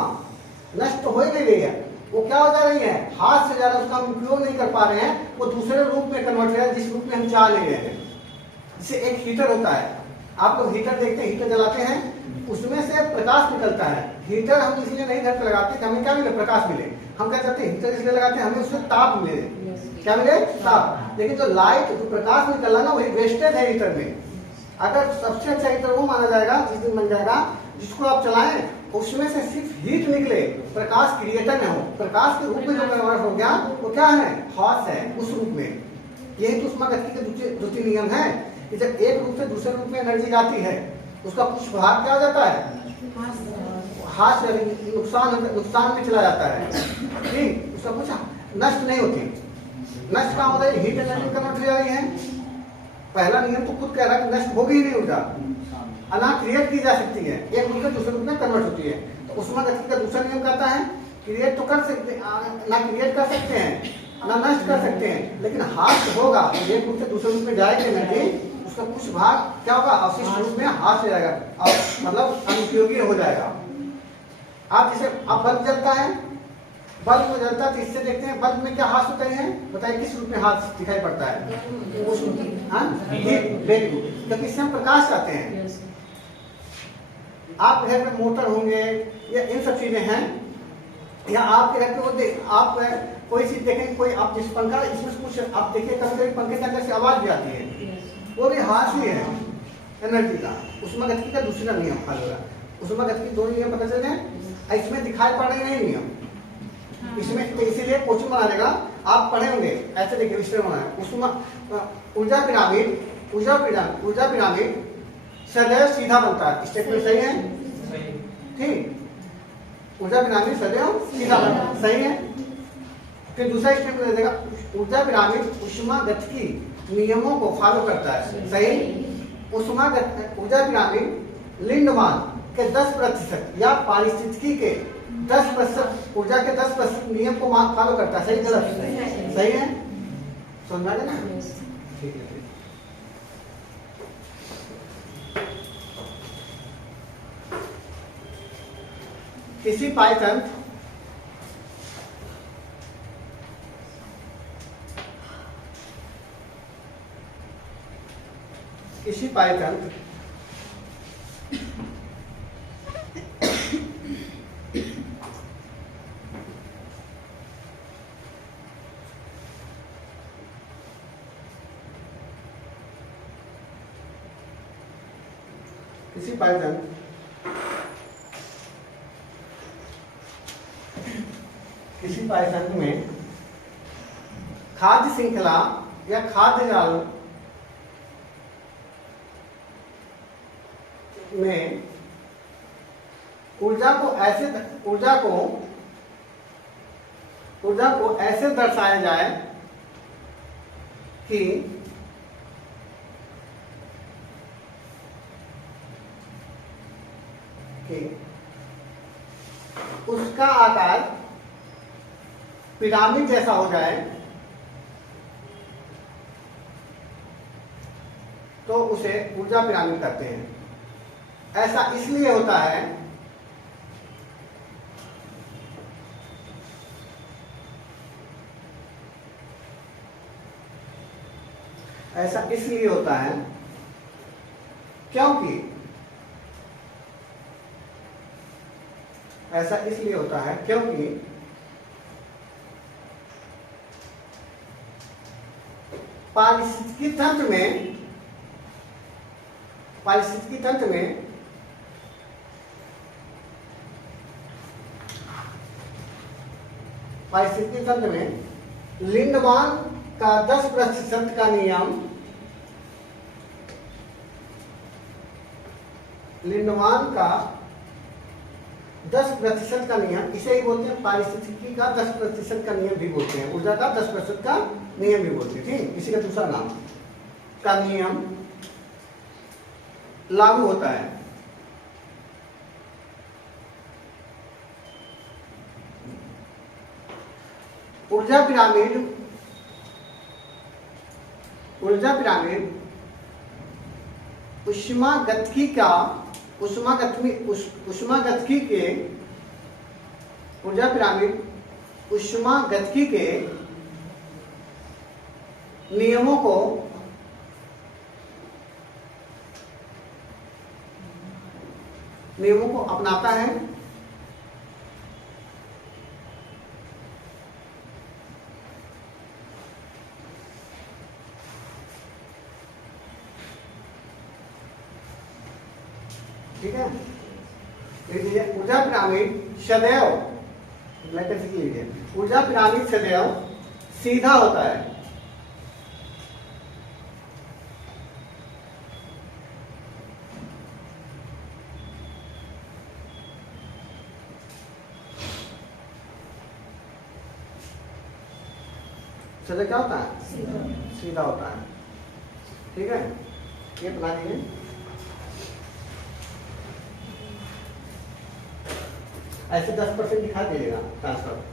नष्ट तो हो ही नहीं रही है, वो क्या हो जा रही है? हाथ से ज्यादा उसका हम उपयोग नहीं कर पा रहे हैं, वो दूसरे रूप में कन्वर्ट हो रहा है जिस रूप में हम चाह ले रहे हैं। जैसे एक हीटर होता है, आप लोग हीटर देखते हैं, हीटर जलाते हैं, उसमें से प्रकाश निकलता है। हीटर हम इसलिए नहीं घर पे लगाते कि हमें क्या मिले? प्रकाश मिले। हम क्या करते हैं? हीटर इसलिए लगाते हैं हमें उससे ताप मिले। क्या मिले? ताप। लेकिन जो लाइट, जो प्रकाश निकला ना, वही वेस्टेज है हीटर में। अगर सबसे अच्छा हीटर वो माना जाएगा जिस दिन बन जाएगा जिसको आप चलाएं उसमें से सिर्फ हीट निकले, प्रकाश क्रिएटर न हो, प्रकाश के रूप में जो कन्वर्ट हो गया वो क्या है? हॉस है, उस रूप में। यही तो ऊष्मागतिकी के द्वितीय नियम है कि जब एक रूप से दूसरे रूप में एनर्जी जाती है उसका कुछ भाग क्या हो जाता है, हाथ नुकसान में चला जाता है, ठीक, उसका कुछ नष्ट नहीं होती। नष्ट कहाँ होता है, हीट एनर्जी कन्वर्ट हो जाएगी है। पहला नियम तो खुद कह रहा है कि नष्ट होगी ही नहीं ऊर्जा, अना क्रिएट की जा सकती है, एक रूप से दूसरे रूप में कन्वर्ट होती है। तो उष्मागतिकी का दूसरा नियम कहता है क्रिएट तो कर सकते ना क्रिएट कर सकते हैं ना नष्ट कर सकते हैं, लेकिन हाथ होगा एक रूप से दूसरे रूप में जाएगी एनर्जी, उसका कुछ भाग क्या होगा, अवशिष्ट रूप में हाथ से जाएगा और मतलब अनुपयोगी हो जाएगा। आप जैसे अब बल्ब जलता है, बल्ब में जलता है तो इससे देखते हैं बल्ब में क्या हाथ होते हैं, बताइए किस रूप में हाथ दिखाई पड़ता है, क्योंकि इससे हम प्रकाश चाहते हैं। आप घर में मोटर होंगे या इन सब चीजें हैं, या आपके घर पे आप कोई चीज देखें, कोई आप जिस पंखा इसमें कुछ आप देखिए कभी पंखे के अंदर से आवाज भी आती है, वो भी हाथ ही है एनर्जी का। उष्मागतिकी का दूसरा नियम फॉलो होगा। उष्मागतिकी दो नियम पता चलते हैं, इसमें दिखाई पड़ रहे नहीं नियम, इसमें तो इसीलिए क्वेश्चन बना देगा, आप पढ़े होंगे ऐसे देखिए विषय बना है उष्मा ऊर्जा पिरामिड सदैव सीधा बनता है, स्टेटमेंट सही है, ठीक, ऊर्जा पिरामिड सदैव सीधा बनता है, सही है। फिर दूसरा स्टेटमेंट दे देगा ऊर्जा पिरामिड उष्मागतिकी नियमों को फॉलो करता है, सही। ऊर्जा पिरामिड लिंडमान के 10% या पारिस्थितिकी के 10% ऊर्जा के 10% नियम को फॉलो करता है, सही गलत, सही है, समझा गया ना, ठीक है। किसी पायतंत्र पायतंत्र में खाद्य श्रृंखला या खाद्य जाल में ऊर्जा को ऐसे दर्शाया जाए कि उसका आकार पिरामिड जैसा हो जाए, तो उसे ऊर्जा पिरामिड कहते हैं। ऐसा इसलिए होता है क्योंकि पारिस्थितिकी तंत्र में लिंडमान का 10% का नियम, इसे ही बोलते हैं पारिस्थितिकी का 10% का नियम भी बोलते हैं, ऊर्जा का 10% का नियम भी बोलते हैं, ठीक, इसी का दूसरा नाम का नियम लागू होता है। ऊर्जा पिरामिड उष्मागतिकी के नियमों को अपनाता है। ठीक है, ऊर्जा पिरामिड सदैव सीधा होता है। उत्सर्जक क्या होता है? सीधा होता है। ठीक है, ये बना दीजिए। ऐसे 10% दिखा दीजिएगा ट्रांसफर।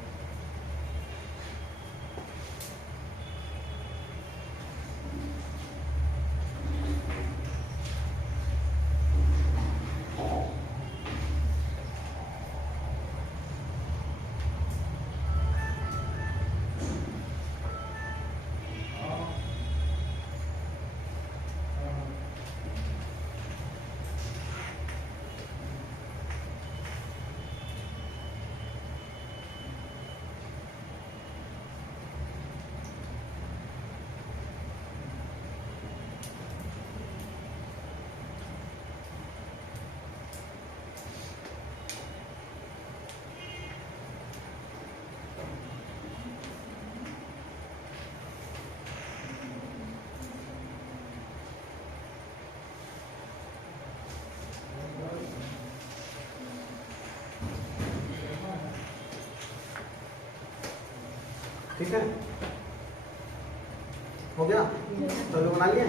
ठीक है, हो गया? तो लोग बना लिए।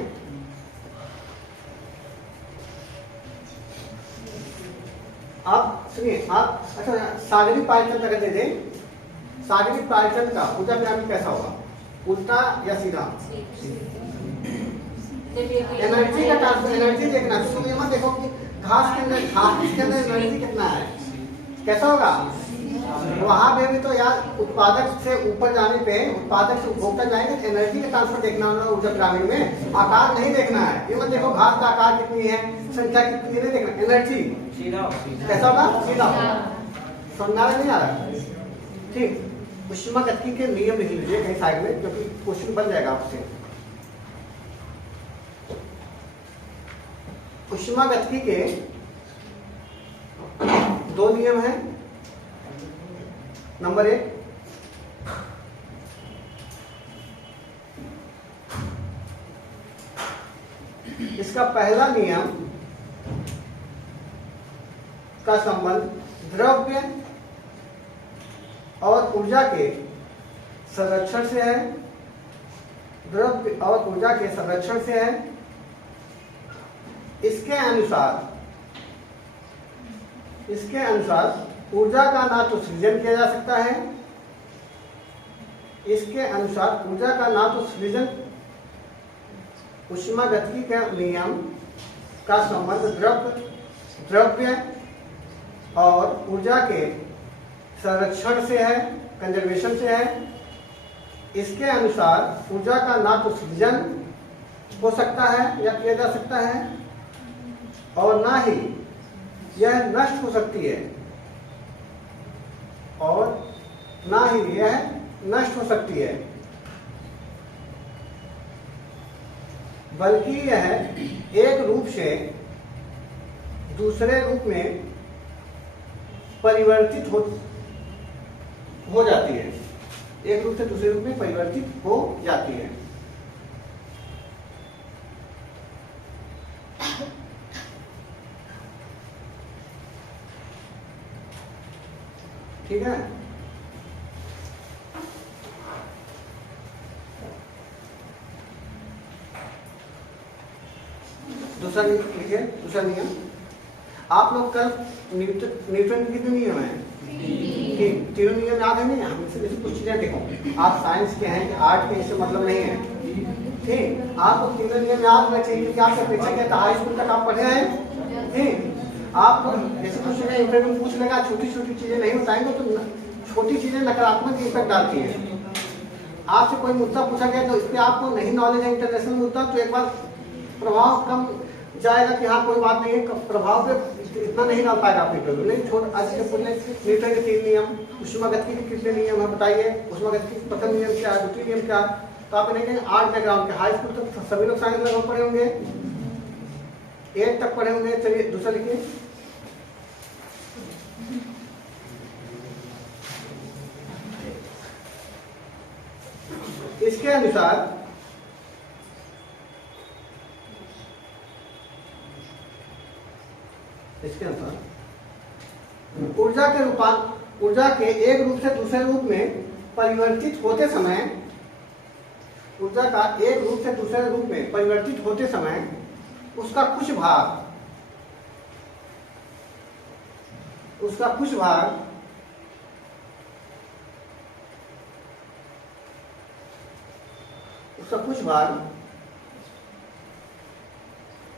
आप सुनिए, आप अच्छा सागरी पायचन अगर दे दें, सागरी पायचन का ऊर्जा पिरामिड कैसा होगा? उल्टा या सीधा? एनर्जी का ट्रांसफर, एनर्जी देखना। तुम ये मत देखो कि घास के अंदर एनर्जी कितना है, कैसा होगा? वहां पे भी तो यार उत्पादक से ऊपर जाने पे, उत्पादक से उपभोक्ता जाएंगे, एनर्जी का ट्रांसफर देखना होगा ऊर्जा पिरामिड में। आकार नहीं देखना है, ये मत देखो घास का आकार कितनी है, संख्या कितनी है, नहीं देखना। एनर्जी कैसा होगा? सीधा होगा। समझ नहीं आ रहा? ठीक, ऊष्मागतिकी के नियम लिख लीजिए कहीं साइड में, क्योंकि क्वेश्चन बन जाएगा आपसे। ऊष्मागतिकी के 2 नियम हैं। नंबर 1, इसका पहला नियम का संबंध द्रव्य और ऊर्जा के संरक्षण से है। द्रव्य और ऊर्जा के संरक्षण से है। इसके अनुसार ऊर्जा का ना तो सृजन किया जा सकता है, इसके अनुसार ऊर्जा का ना तो सृजन, ऊष्मागतिकी के नियम का संबंध द्रव्य और ऊर्जा के संरक्षण से है, कंजर्वेशन से है। इसके अनुसार ऊर्जा का ना तो सृजन हो सकता है या किया जा सकता है, और ना ही यह नष्ट हो सकती है, और ना ही यह नष्ट हो सकती है, बल्कि यह एक रूप से दूसरे रूप में परिवर्तित हो जाती है। एक रूप से दूसरे रूप में परिवर्तित हो जाती है। ठीक है, दूसरा नियम लिखिए। दूसरा नियम, आप लोग कल न्यूटन के कितने नियम है? ठीक, तीनों नियम याद है नहीं? हमसे जैसे कुछ चीजें देखो, आप साइंस के हैं, आर्ट के, इससे मतलब नहीं है। ठीक, आपको तीनों नियम याद होना चाहिए, क्योंकि आपसे अपेक्षा क्या था, हाई स्कूल तक आप पढ़े हैं। ठीक, आप जैसे कुछ इंटरव्यू पूछ लेगा, छोटी छोटी चीजें नहीं बताएंगे तो छोटी चीजें नकारात्मक इम्पैक्ट डालती हैं। आपसे कोई मुद्दा पूछा गया तो इस पर आपको नहीं नॉलेज है, इंटरनेशनल मुद्दा, तो एक बार प्रभाव कम जाएगा कि हाँ कोई बात नहीं है, प्रभाव पे इतना नहीं डाल पाएगा आप इंटरव्यू। नहीं छोड़, आज के पूछने न्यूटन के 3 नियम, ऊष्मागतिकी के कितने नियम है बताइए, ऊष्मागतिकी का प्रथम नियम क्या है, द्वितीय नियम क्या, तो आप नहीं आर्ट बैकग्राउंड के, हाई स्कूल तक सभी लोग साइंस लगभग पढ़े होंगे, 8 तक पढ़े होंगे। चलिए दूसरा लिखिए। इसके अनुसार ऊर्जा के एक रूप से दूसरे रूप में परिवर्तित होते समय ऊर्जा का एक रूप से दूसरे रूप में परिवर्तित होते समय उसका कुछ भाग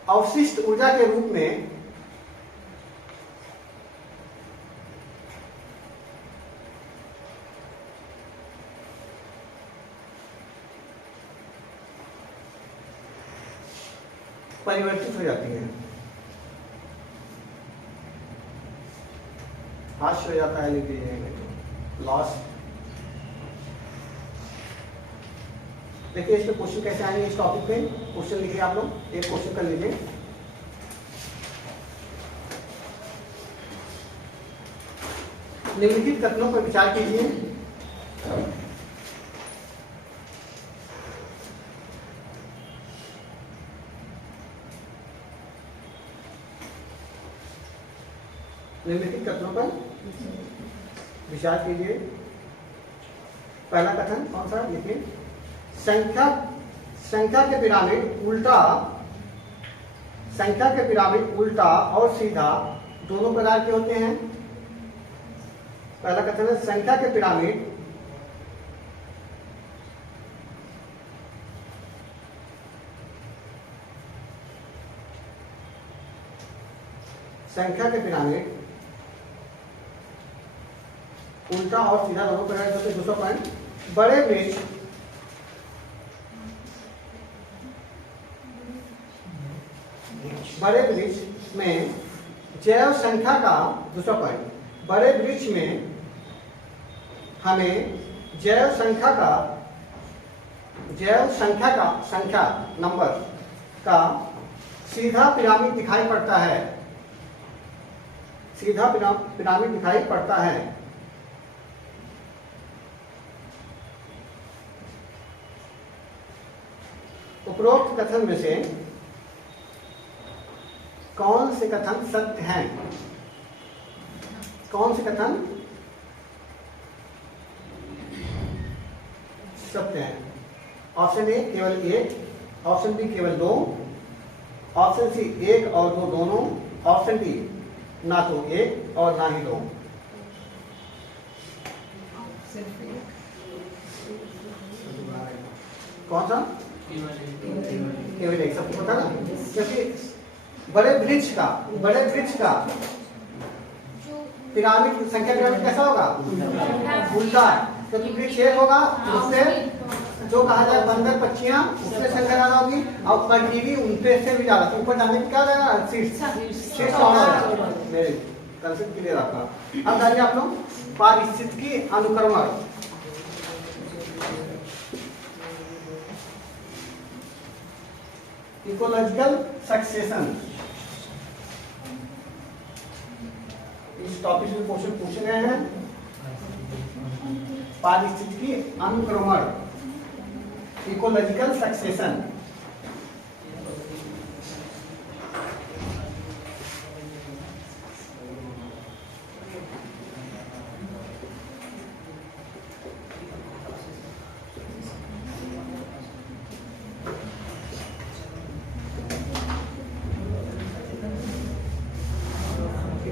अवशिष्ट ऊर्जा के रूप में परिवर्तित हो जाती है। हाश हो जाता है, लिख दीजिए लॉस। देखिए इसके क्वेश्चन कैसे आएंगे। इस टॉपिक पे क्वेश्चन लिखिए आप लोग, एक क्वेश्चन कर लीजिए। निम्नलिखित कथनों पर विचार कीजिए। निम्नलिखित कथनों पर विचार कीजिए। पहला कथन कौन सा, लिखिए। संख्या के पिरामिड उल्टा और सीधा दोनों प्रकार के होते हैं। पहला कथन है संख्या के पिरामिड उल्टा और सीधा दोनों प्रकार के होते हैं। दूसरा पॉइंट, बड़े वृक्ष में जैव संख्या का, दूसरा पॉइंट, बड़े वृक्ष में हमें जैव संख्या नंबर का सीधा पिरामिड दिखाई पड़ता है। उपरोक्त कथन में से कौन से कथन सत्य हैं? कौन से कथन सत्य हैं? ऑप्शन ए केवल एक, ऑप्शन बी केवल दो, ऑप्शन सी एक और दो दोनों, ऑप्शन डी ना तो एक और ना ही दो। कौन सा? केवल एक। सबको पता ना, क्योंकि बड़े वृक्ष का पिरामिड, संख्या पिरामिड कैसा होगा? उल्टा। क्योंकि वृक्ष एक होगा, उससे जो कहा जाए बंदर पक्षियां, उससे संख्या ज्यादा होगी, और परजीवी उनपे से भी ज्यादा। ऊपर जाने की क्या रहेगा? शीर्ष होगा। मेरे कंसेप्ट क्लियर आपका। अब जाइए आप लोग पारिस्थितिकी अनुक्रमण। इकोलॉजिकल सक्सेशन, इस टॉपिक में क्वेश्चन पूछे गए हैं। पारिस्थितिकी अनुक्रमण, इकोलॉजिकल सक्सेशन।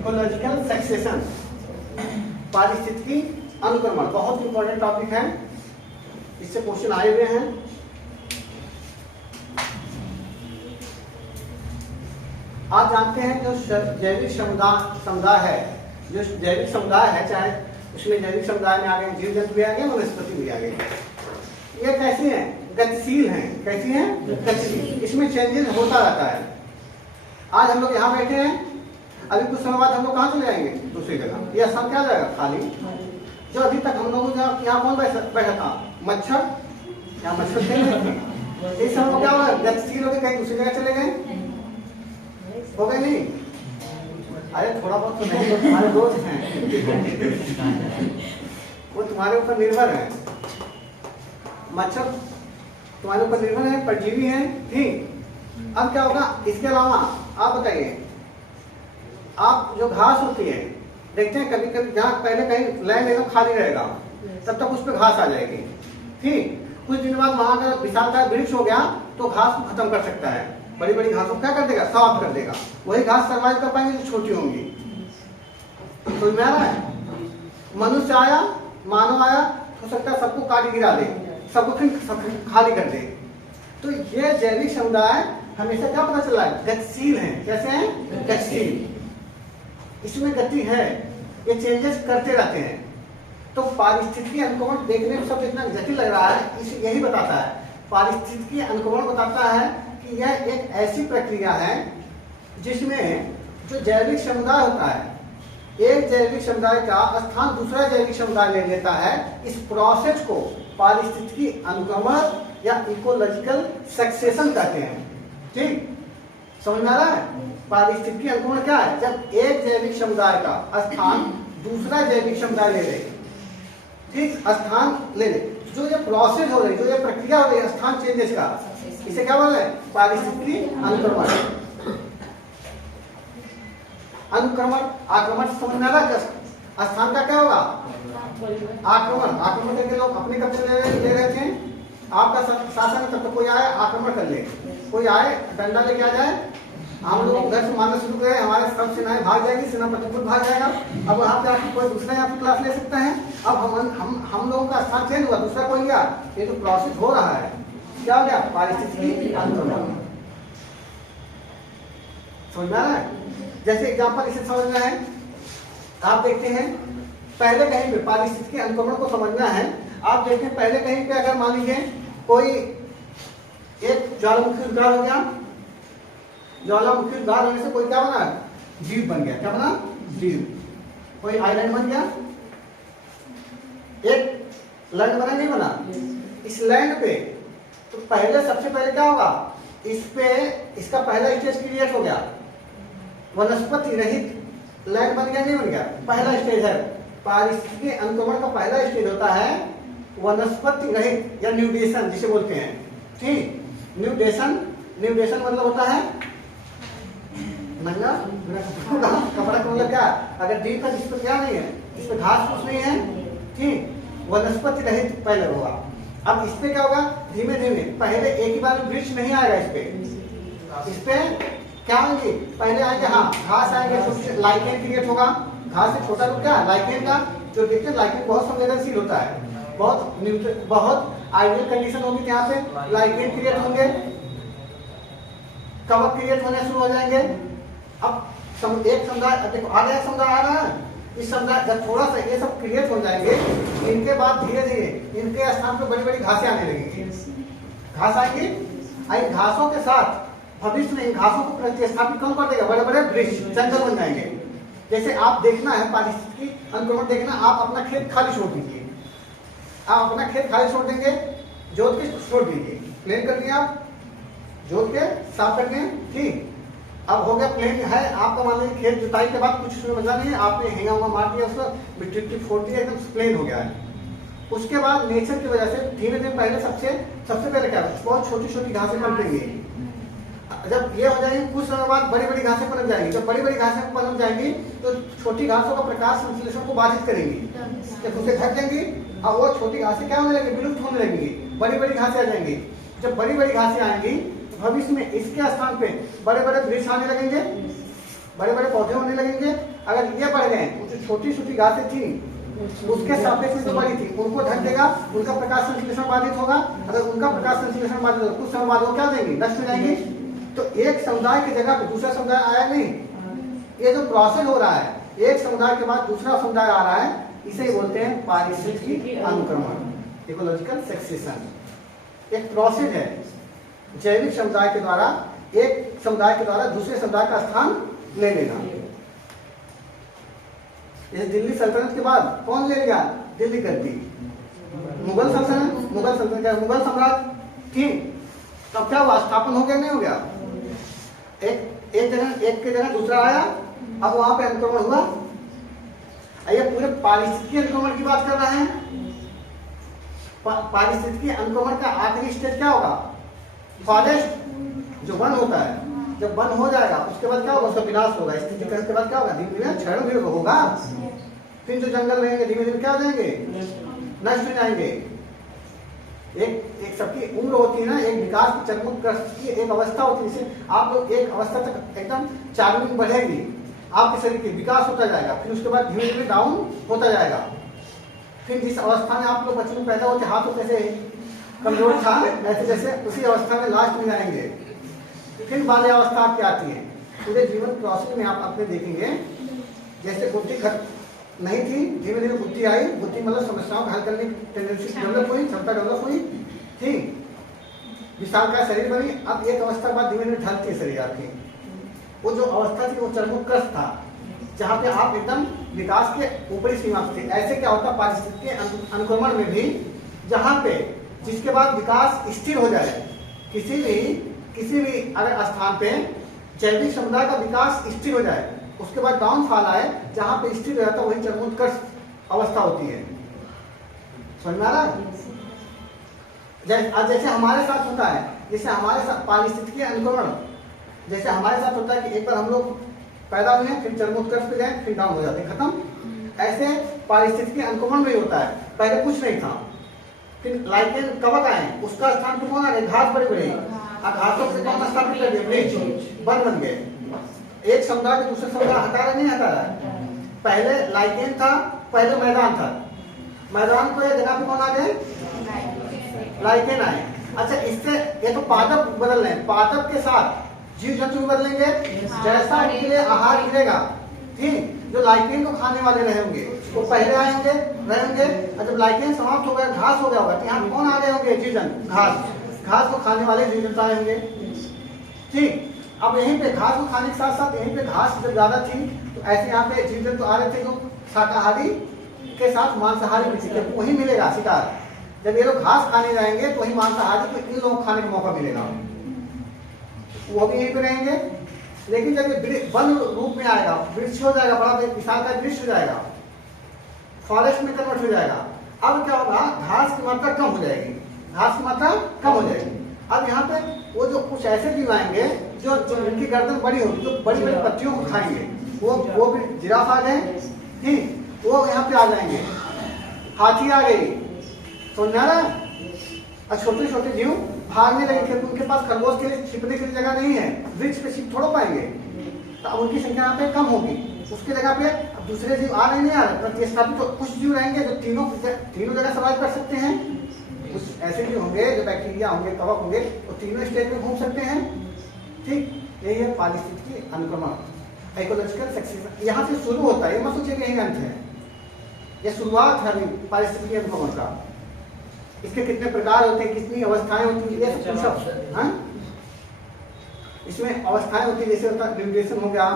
इकोलॉजिकल सक्सेशन, पारिस्थितिकी अनुक्रमण, बहुत इंपॉर्टेंट टॉपिक है। इससे क्वेश्चन आए हुए हैं। आप जानते हैं जो जैविक समुदाय है, चाहे उसमें जैविक समुदाय में आ गए जीव जंतु भी आ गए, वनस्पति भी आ गए, ये कैसी है? गतिशील हैं। कैसी हैं? गतिशील। इसमें चेंजेस होता रहता है। आज हम लोग यहाँ बैठे हैं, अभी कुछ समय बाद हम लोग कहाँ चले जाएंगे? दूसरी जगह। यह स्थान क्या जाएगा? खाली। जो अभी तक हम लोग यहाँ कौन बैठा था? मच्छर। यहाँ मच्छर थे, इस समय क्या हुआ? गतिशील हो गए, कहीं दूसरी जगह चले गए, हो गए नहीं? अरे थोड़ा बहुत तो नहीं, तुम्हारे दोस्त हैं, वो तुम्हारे ऊपर निर्भर है। मच्छर तुम्हारे ऊपर निर्भर है, परजीवी है, ठीक। अब क्या होगा? इसके अलावा आप बताइए, आप जो घास होती है, देखते हैं कभी कभी जहाँ पहले कहीं लैंड एकदम खाली रहेगा, तब तक उस पर घास आ जाएगी, ठीक। कुछ दिन बाद वहां अगर विशालकाय वृक्ष हो गया तो घास को खत्म कर सकता है, बड़ी बड़ी घासों को क्या कर देगा, समाप्त कर देगा। वही घास सर्वाइव कर पाएंगे जो छोटी होंगी। समझ में आ रहा है? मनुष्य आया, मानव आया, हो सकता है सबको काट गिरा दे, सबको फिर खाली कर दे। तो ये जैविक समुदाय हमेशा क्या पता चला है, गतिशील है। कैसे हैं? गतिशील, इसमें गति है, ये चेंजेस करते रहते हैं। तो पारिस्थितिकी अनुक्रमण देखने में सब इतना जटिल लग रहा है, इसे यही बताता है। पारिस्थितिकी अनुक्रमण बताता है कि यह एक ऐसी प्रक्रिया है जिसमें जो जैविक समुदाय होता है, एक जैविक समुदाय का स्थान दूसरा जैविक समुदाय ले लेता है। इस प्रोसेस को पारिस्थितिकी अनुक्रमण या इकोलॉजिकल सक्सेशन कहते हैं। ठीक, समझ में आ रहा है? पारिस्थितिकी अनुक्रमण क्या है? जब एक जैविक समुदाय का स्थान दूसरा जैविक समुदाय ले ले, ठीक, स्थान ले ले, जो ये प्रोसेस हो रही, जो ये प्रक्रिया हो रही है स्थान चेंजेस का, इसे क्या बोल रहे हैं? पारिस्थितिकी अनुक्रमण। अनुक्रमण, आक्रमण समझ में आ रहा है? स्थान का क्या होगा? आक्रमण। आक्रमण करके लोग अपने कब्जे ले रहे थे, आपका शासन तब तक कोई आए आक्रमण कर ले, कोई आए डंडा लेके आ जाए, हम लोग घर से मारना शुरू करें, हमारे सब सेनाएं भाग जाएगी, सेनापति खुद भाग जाएगा। अब वहां पे कोई दूसरा यहाँ पे क्लास ले सकता है। अब हम लोगों का स्थान चेंज हुआ, दूसरा कोई गया, ये जो प्रोसेस हो रहा है क्या हो गया? पारिस्थितिकी अनुक्रमण। समझ में आ रहा है? जैसे एग्जाम्पल इसे समझना है, आप देखते हैं पहले कहीं पे पारिस्थितिकी अनुक्रमण को समझना है। आप देखते हैं पहले कहीं पे अगर मान लीजिए कोई एक ज्वालामुखी उद्गार हो गया, ज्वालामुखी उद्गार होने से कोई क्या बना? द्वीप बन गया। क्या बना? द्वीप। कोई आइलैंड बन गया, एक लैंड बना, नहीं बना? इस लैंड पे तो पहले सबसे पहले क्या होगा? इस पे इसका पहला स्टेज क्रिएट हो गया, वनस्पति रहित लैंड बन गया, नहीं बन गया? पहला स्टेज है पारिस्थितिकी अनुक्रमण का। पहला स्टेज होता है वनस्पति रहित या न्यूडेशन जिसे बोलते हैं। ठीक, न्यूडेशन, न्यूडेशन मतलब होता है नंगा कपड़ा का मतलब क्या? अगर द्वीप है जिस पर क्या नहीं है, इस पर घास फूस नहीं है, ठीक, वनस्पति रहित पहले होगा। अब इस पे क्या होगा? धीमे धीमे, पहले एक ही बार वृक्ष नहीं आएगा, इस पे क्या होंगे? पहले आएंगे, हाँ, घास आएंगे, छोटे लाइकेन क्रिएट होगा। घास से छोटा रूप क्या? लाइकेन का। जो देखते हैं लाइकेन बहुत संवेदनशील होता है, बहुत आइडियल कंडीशन होगी, यहाँ पे लाइकेन क्रिएट होंगे, कवक क्रिएट होने शुरू हो जाएंगे। अब एक समुदाय, देखो आ गया समुदाय, आ रहा है। इस समुदाय जब थोड़ा सा ये सब क्रिएट हो जाएंगे, इनके बाद धीरे धीरे इनके स्थान पे बड़ी बड़ी घासें आने लगेंगी। घास आएंगी, घासों के साथ भविष्य में इन घासों को प्रतिस्थापित कौन कर देगा? बड़े बड़े वृक्ष, जंगल बन जाएंगे। जैसे आप देखना है पारिस्थितिकी अनुक्रमण देखना, आप अपना खेत खाली छोड़ दीजिए, आप अपना खेत खाली छोड़ देंगे, जोत के छोड़ दीजिए, प्लेन कर दिया, आप जोत के साफ कर दिए, ठीक। अब हो गया प्लेन है आपका, मान लीजिए खेत जुताई के बाद कुछ उसमें बचा नहीं है, आपने हेंगा हुआ मार दिया, उसको मिट्टी फोड़ दिया, एकदम प्लेन हो गया है। उसके बाद नेचर की वजह से धीरे धीरे पहले सबसे पहले क्या है? बहुत छोटी छोटी घासें पनपेंगी। जब ये हो जाएगी कुछ समय बाद बड़ी बड़ी घासें पनप जाएंगी। जब बड़ी बड़ी घासें पनप जाएंगी तो छोटी घासों का प्रकाश संश्लेषण को बाधित करेंगी, जब उसे ढक देंगी और वो छोटी घासें क्या होने लगेंगी? विलुप्त होने लगेंगी, बड़ी बड़ी घासें आ जाएंगी। जब बड़ी बड़ी घासें आएंगी भविष्य में इसके स्थान पे बड़े बड़े वृक्ष आने लगेंगे, बड़े बड़े पौधे होने लगेंगे। अगर ये बढ़ गए तो जो छोटी छोटी घासें थी उसके सापेक्ष में जो बड़ी थी उनको ढक देगा, उनका प्रकाश संश्लेषण बाधित होगा। अगर उनका प्रकाश संश्लेषण बाधित होगा कुछ समय बाद वो क्या देंगे? नष्ट हो जाएंगे। तो एक समुदाय की जगह पे दूसरा समुदाय आया नहीं, ये जो प्रोसेस हो रहा है, एक समुदाय के बाद दूसरा समुदाय आ रहा है, इसे ही बोलते हैं पारिस्थितिकी अनुक्रमण, इकोलॉजिकल सक्सेशन। एक प्रोसेस है जैविक समुदाय के द्वारा एक समुदाय के द्वारा दूसरे समुदाय का स्थान ले लेना। जैसे दिल्ली सल्तनत के बाद कौन ले लिया? दिल्ली कर दी। मुगल सल्तनत, मुगल सम्राट, ठीक। तब क्या हुआ? स्थापन हो गया, नहीं हो गया? एक के जगह दूसरा आया, अब वहां पे अनुक्रमण हुआ। ये पूरे पारिस्थितिकी अनुक्रमण की बात कर रहे हैं। पारिस्थितिकी अनुक्रमण का आखिरी स्टेज क्या होगा? फॉरेस्ट, जो वन होता है, जब वन हो जाएगा उसके बाद क्या होगा? उसका विनाश होगा। स्थितिकरण के बाद क्या होगा? धीरे धीरे क्षरण भी होगा। फिर जो जंगल रहेंगे धीरे धीरे क्या हो जाएंगे? नष्ट हो जाएंगे। एक सबकी उम्र होती है ना, एक विकास की चरमोत्कर्ष की एक अवस्था होती है, जिसे आप लोग एक अवस्था तक एकदम चार्मिंग बढ़ेगी, आपके शरीर की विकास होता जाएगा, फिर उसके बाद धीरे धीरे डाउन होता जाएगा। फिर जिस अवस्था में आप लोग बच्चे में पैदा होते, हाथ कैसे कमजोर था, ऐसे जैसे उसी अवस्था में लास्ट में जाएंगे। फिर बाल्यावस्था आपकी आती है। पूरे जीवन प्रोसेस में आप अपने देखेंगे, जैसे बुद्धि नहीं थी, धीरे धीरे बुद्धि आई, बुद्धि मतलब समस्याओं को हल करने की टेंडेंसी डेवलप हुई, क्षमता डेवलप हुई, ठीक, विशाल का शरीर बनी। अब एक अवस्था बाद धीरे धीरे ढलती है शरीर आपकी। वो जो अवस्था थी वो चरमोत्कर्ष था, जहाँ पे आप एकदम विकास के ऊपरी सीमा थे। ऐसे क्या होता पारिस्थितिकी के अनुक्रमण में भी, जहाँ पे जिसके बाद विकास स्थिर हो जाए, किसी भी अगर स्थान पे जैविक समुदाय का विकास स्थिर हो जाए, उसके बाद डाउनफॉल आए, जहां पे स्थिर हो जाता है वही चरमोत्कर्ष अवस्था होती है। समझ में आ रहा है? जैसे हमारे साथ होता है, जैसे हमारे साथ पारिस्थितिकी अनुक्रमण, जैसे हमारे साथ होता है कि एक बार हम लोग पैदा हुए, फिर चरमोत्कर्ष पे गए, फिर डाउन हो जाते हैं, खत्म। ऐसे पारिस्थितिकी अनुक्रमण में होता है, पहले कुछ नहीं था, फिर लाइकेन कवक आए, उसका स्थान पे कौन आ गए? घास बड़े बड़े, घासों से कौन स्थापित कर दिए? वन बन गए। एक समुदाय के दूसरे समुदाय हटा रहा नहीं हटा रहा। पहले लाइकेन था, पहले मैदान था, मैदान को जगह पे कौन आ गए? लाइकेन आए। अच्छा, इससे ये तो पादप बदल रहे हैं, पादप के साथ जीव जंतु बदलेंगे, जैसा उनके लिए आहार मिलेगा, ठीक, जो लाइकेन को खाने वाले रहेंगे वो पहले आएंगे रहेंगे, और जब लाइकेन समाप्त हो गया, घास हो गया होगा, तो यहाँ कौन आ गए होंगे? जीव जंतु, घास को खाने वाले जीव जंतु आए होंगे, ठीक। अब यहीं पे घास को खाने के साथ साथ यहीं पे घास जब ज्यादा थी, तो ऐसे यहाँ पे जीव जंतु आ रहे थे जो शाकाहारी के साथ मांसाहारी भी थे, वही मिलेगा शिकार। जब ये लोग घास खाने जाएंगे तो वही मांसाहारी, तो इन लोगों को खाने का मौका मिलेगा, वो भी यहीं पे रहेंगे। लेकिन जब ये वन रूप में आएगा, वृक्ष हो जाएगा, बड़ा विशाल का वृक्ष हो जाएगा, फॉरेस्ट में कन्वर्ट हो जाएगा, अब क्या होगा? घास की मात्रा कम हो जाएगी, घास की मात्रा कम हो जाएगी। अब यहाँ पे वो जो कुछ ऐसे जीव आएंगे जो इनकी गर्दन बड़ी होगी, जो बड़ी बड़ी पत्तियों को खाएंगे, वो भी जिराफ आ गए, ठीक, वो यहाँ पे आ जाएंगे, हाथी आ गई, तो और छोटे छोटे जीव भागने लगे, क्योंकि उनके पास खरगोश के लिए छिपने के लिए जगह नहीं है, वृक्ष पे छिप थोड़ा पाएंगे, तो अब उनकी संख्या यहाँ पे कम होगी। उसकी जगह पे अब दूसरे जीव आ रहे नहीं आ रहे, प्रतिस्थापित तो कुछ जीव रहेंगे जो तीनों जगह सर्वाइव कर सकते हैं। कुछ ऐसे भी होंगे जो बैक्टीरिया होंगे, कवक होंगे, वो तीनों स्टेज में घूम सकते हैं, ठीक। यही है पारिस्थितिकी अनुक्रमण, इकोलॉजिकल सक्सेशन। यहाँ से शुरू होता है, ये मत सोचिए कि यही अंत है, ये शुरुआत है पारिस्थितिकी अनुक्रमण का। इसके कितने प्रकार होते हैं, कितनी अवस्थाएं होती हैं, ये सब हाँ? इसमें अवस्थाएं होती है, जैसे होता है ड्यूरेशन हो गया,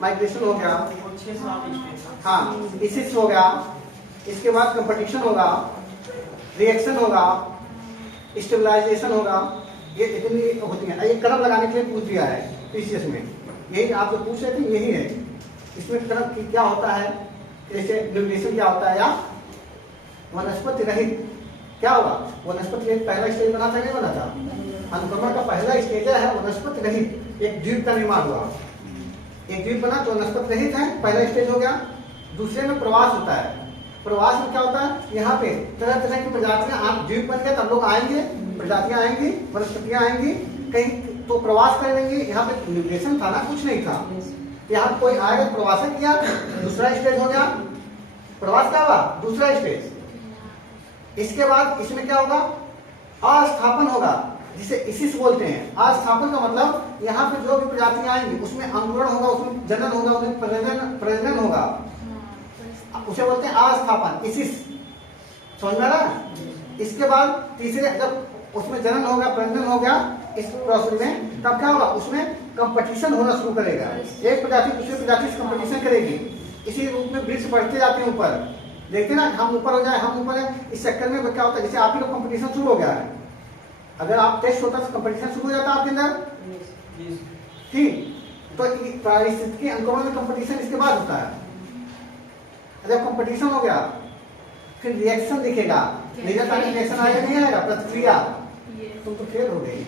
माइग्रेशन हो गया, हाँ, इसिस हो गया, इसके बाद कंपटीशन होगा, रिएक्शन होगा, स्टेबलाइजेशन होगा, ये इतनी होती है। ये कदम लगाने के लिए पूछ दिया है पीसीएस में, यही आप जो पूछ रहे थे यही है। इसमें कदम की क्या होता है, जैसे न्यूट्रिशन क्या होता है, या वनस्पति रहित क्या होगा? वनस्पति रहित पहला स्टेज बना था, नहीं बना था? अनुक्रमण का पहला स्टेज है वनस्पति रहित, एक द्वीप का निर्माण हुआ, एक द्वीप बना तो वनस्पति रहित है, पहला स्टेज हो गया। दूसरे में प्रवास होता है, प्रवास में क्या होता है? यहाँ पे तरह तरह की प्रजातियां, आप द्वीप बन गए तब लोग आएंगे, प्रजातियां आएंगी, वनस्पतियां आएंगी, कहीं तो प्रवास करेंगे। यहाँ पे न्यूट्रिशन था ना, कुछ नहीं था, यहाँ कोई आएगा प्रवासन किया, दूसरा स्टेज हो गया, प्रवास क्या हुआ? दूसरा स्टेज। इसके बाद इसमें क्या होगा? अस्थापन होगा, जिसे इसिस बोलते हैं। अस्थापन का मतलब यहाँ पे जो भी प्रजातियां आएंगी उसमें अंकुरण होगा, उसमें जनन होगा, उसमें प्रजनन होगा, उसे बोलते हैं अस्थापन, इसिस। समझ में आ रहा? इसके बाद तीसरे, जब उसमें जनन होगा, प्रजनन हो गया इस प्रोसेस में, तब क्या होगा? उसमें कंपटीशन होना शुरू करेगा, एक प्रजाति दूसरी प्रजाति से कंपटीशन करेगी। इसी रूप में वृक्ष बढ़ते जाते हैं ऊपर, देखते ना, हम ऊपर हो जाए, हम ऊपर है। इस चक्कर में क्या होता है? जैसे आप ही लोग कंपटीशन शुरू हो गया है, अगर आप टेस्ट होता तो कंपटीशन शुरू हो जाता आपके अंदर, ठीक। तो पारिस्थितिकी अनुक्रमण में कंपटीशन इसके बाद होता है। जब कंपटीशन हो गया फिर रिएक्शन दिखेगा, रिएक्शन आएगा नहीं आएगा? प्रतिक्रिया, तुम तो फेल हो गई,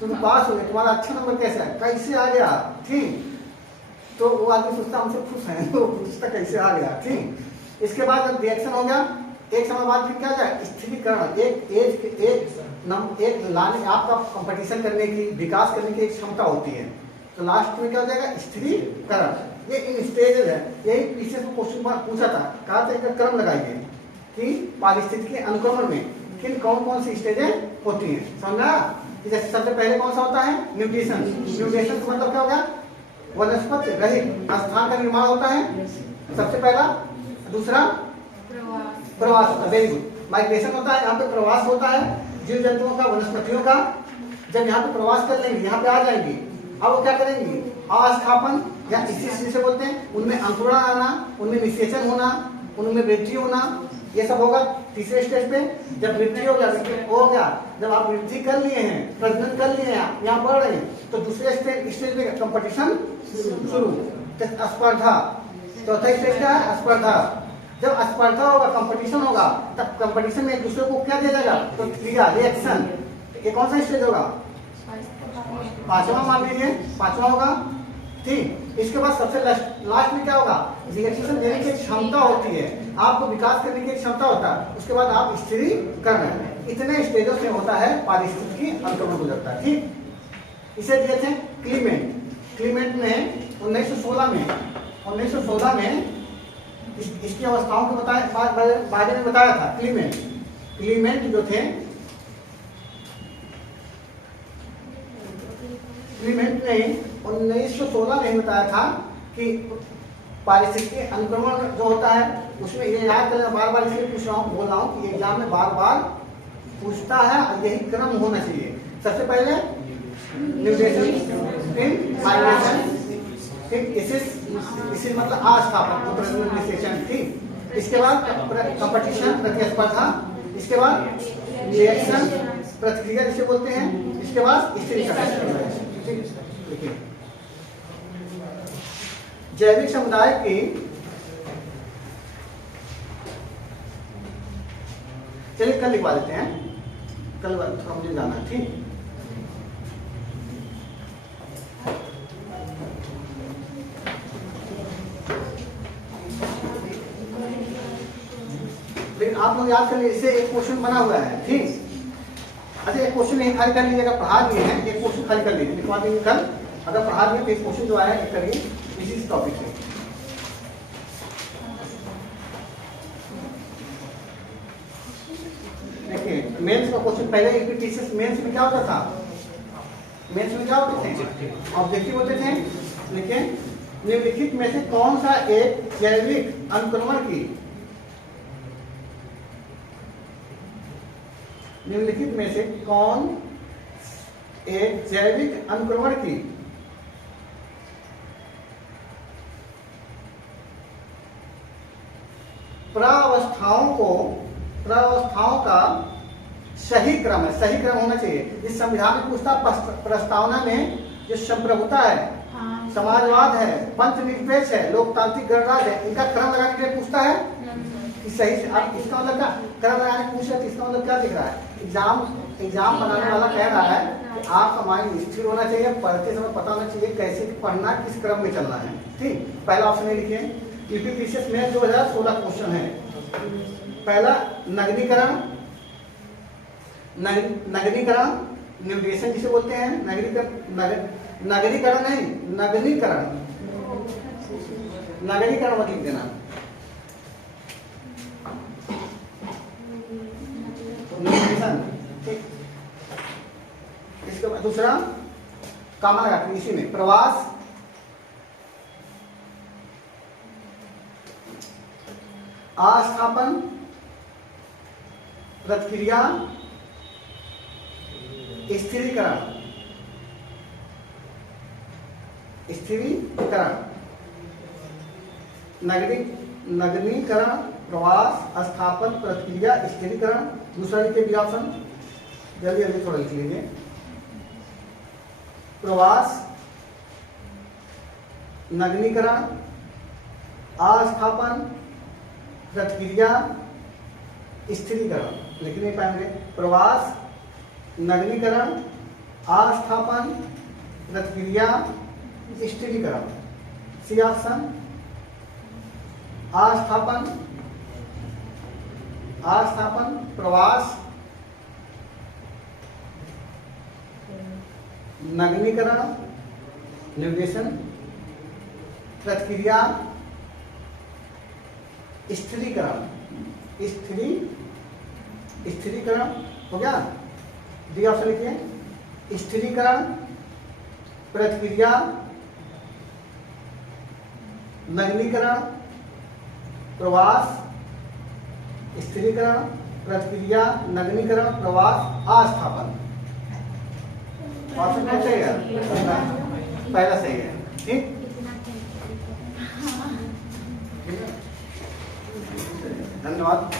तुम पास हो गए, तुम्हारा अच्छा नंबर कैसे है, कैसे आ गया, ठीक। तो वो आदमी सोचता हमसे खुश है, तो पूछता कैसे आ गया, ठीक। इसके बाद जब रिएक्शन हो गया एक समय बाद फिर क्या हो जाए, स्थिरीकरण, एक लाने आपका कंपटीशन करने की, विकास करने की एक क्षमता होती है। तो लास्ट में क्या हो जाएगा, स्थिरीकरण। ये इन स्टेजेस है, यही पीछे से क्वेश्चन पूछा था, कहा था इसका क्रम लगाइए कि पारिस्थितिकी अनुक्रमण में किन कौन कौन सी स्टेजें होती हैं, समझा। जैसे सबसे पहले कौन सा होता है, म्यूटेशन। म्यूटेशन का मतलब क्या होगा, वनस्पति रहित स्थान का निर्माण होता है सबसे पहला। दूसरा प्रवास होता है, वेरी गुड। माइग्रेशन होता है, यहाँ पे प्रवास होता है जीव जंतुओं का, वनस्पतियों का। जब यहाँ पे प्रवास कर लेंगे, यहाँ पे आ जाएंगे, अब वो क्या करेंगे, अस्थापन या इसी से बोलते हैं, उनमें अंकुरण आना, उनमें निषेचन होना, उनमें वृद्धि होना, ये सब होगा तीसरे स्टेज पे। जब वृद्धि हो गया, जब आप वृद्धि कर लिए हैं, प्रजनन कर लिए हैं, यहाँ बढ़ रहे हैं, तो दूसरे स्टेज पे कंपटीशन शुरू, स्पर्धा। चौथा स्टेज क्या है, स्पर्धा। जब स्पर्धा होगा, कंपटीशन होगा, तब कंपटीशन में एक दूसरे को क्या दिया जाएगा, तो क्रिया, रिएक्शन। ये कौन सा स्टेज होगा, पांचवा मान लीजिए, पांचवा होगा, ठीक। इसके बाद सबसे लास्ट में क्या होगा, रिएक्शन देने की क्षमता होती है, आपको विकास करने की क्षमता होता है। उसके बाद आप स्थिरीकरण, इतने स्टेजों से होता है पारिस्थितिकी अनुक्रमण गुजरता है, ठीक। इसे दिए थे क्लीमेंट। क्लीमेंट ने 1916 में इसकी अवस्थाओं के बारे में बताया था। क्लीमेंट जो थे, क्लीमेंट ने 1916 में बताया था कि पारिस्थितिकी अनुक्रमण जो होता है उसमें ये याद करना, बार बार इसलिए बोल रहा हूँ कि एग्जाम में बार बार पूछता है और यही क्रम होना चाहिए। सबसे पहले म्यूटेशन, फिर माइग्रेशन, फिर इसी मतलब अस्थापन, प्रजनन, निषेचन, ठीक। इसके बाद कंपटीशन, प्रतिस्पर्धा, इसके बाद रिएक्शन, प्रतिक्रिया जिसे बोलते हैं, इसके बाद स्थिरीकरण। देखिए जैविक समुदाय की, चलिए कल लिखवा देते हैं, कल थोड़ा मुझे जाना है, ठीक। लेकिन आप लोग याद कर लीजिए, इसे एक क्वेश्चन बना हुआ है, ठीक। अच्छा एक क्वेश्चन नहीं खाली कर लीजिए, अगर पढ़ा दिए हैं एक क्वेश्चन खाली कर लीजिए, लिखवा देंगे कल। अगर पढ़ा दिए तो एक क्वेश्चन जो आया है करिए इसी टॉपिक से। देखिए मेंस का क्वेश्चन, पहले टीचर्स मेंस में क्या होता था, मेंस में क्या होते थे, ऑब्जेक्टिव होते थे। लेकिन निम्नलिखित में से कौन सा एक जैविक अनुक्रमण की, निम्नलिखित में से कौन एक जैविक अनुक्रमण की प्रावस्थाओं का सही क्रम है, सही क्रम होना चाहिए। इस संविधान में पूछता प्रस्तावना में जो संप्रभुता है, समाजवाद है, पंचनिरपेक्ष है, लोकतांत्रिक गणराज्य है, इनका क्रम लगाने के लिए पूछता है कि सही से। अब इसका मतलब क्या, क्रम लगाने पूछ रहे, इसका मतलब क्या दिख रहा है, एग्जाम बनाने वाला कह रहा है कि आपका माइंड स्थिर होना चाहिए, पढ़ते समय पता होना चाहिए कैसे पढ़ना, किस क्रम में चलना है, ठीक। पहला ऑप्शन में लिखिए, यूपीपीसीएस में 2016 क्वेश्चन है। पहला नगरीकरण, न्यूट्रिशन जिसे बोलते हैं, नगरीकरण नहीं, नगरीकरण मत लिख देना, ठीक। इसके बाद दूसरा कामन लगा इसी में, प्रवास, अस्थापन, प्रतिक्रिया, स्थिरीकरण, नगरीकरण, प्रवास, अस्थापन, प्रतिक्रिया, स्थिरीकरण। दूसरा लिखिए बी ऑप्शन, जल्दी जल्दी थोड़ा लिख लीजिए। प्रवास, नगरीकरण, अस्थापन, प्रतिक्रिया, स्थिरीकरण। लिख नहीं पाएंगे, प्रवास, नगरीकरण, अस्थापन, प्रतिक्रिया, स्थिरीकरण। सी ऑप्शन, अस्थापन, आस्थापन, प्रवास, नगरीकरण, निर्देशन, प्रतिक्रिया, स्थिरीकरण, स्थिरीकरण हो गया। डी ऑप्शन लिखिए, स्थिरीकरण, प्रतिक्रिया, नगरीकरण, प्रवास, स्थिरीकरण, प्रतिक्रिया, नगरीकरण, प्रवास, आस्थापन। ऑप्शन कौन सही है? पहला सही है। ठीक, धन्यवाद।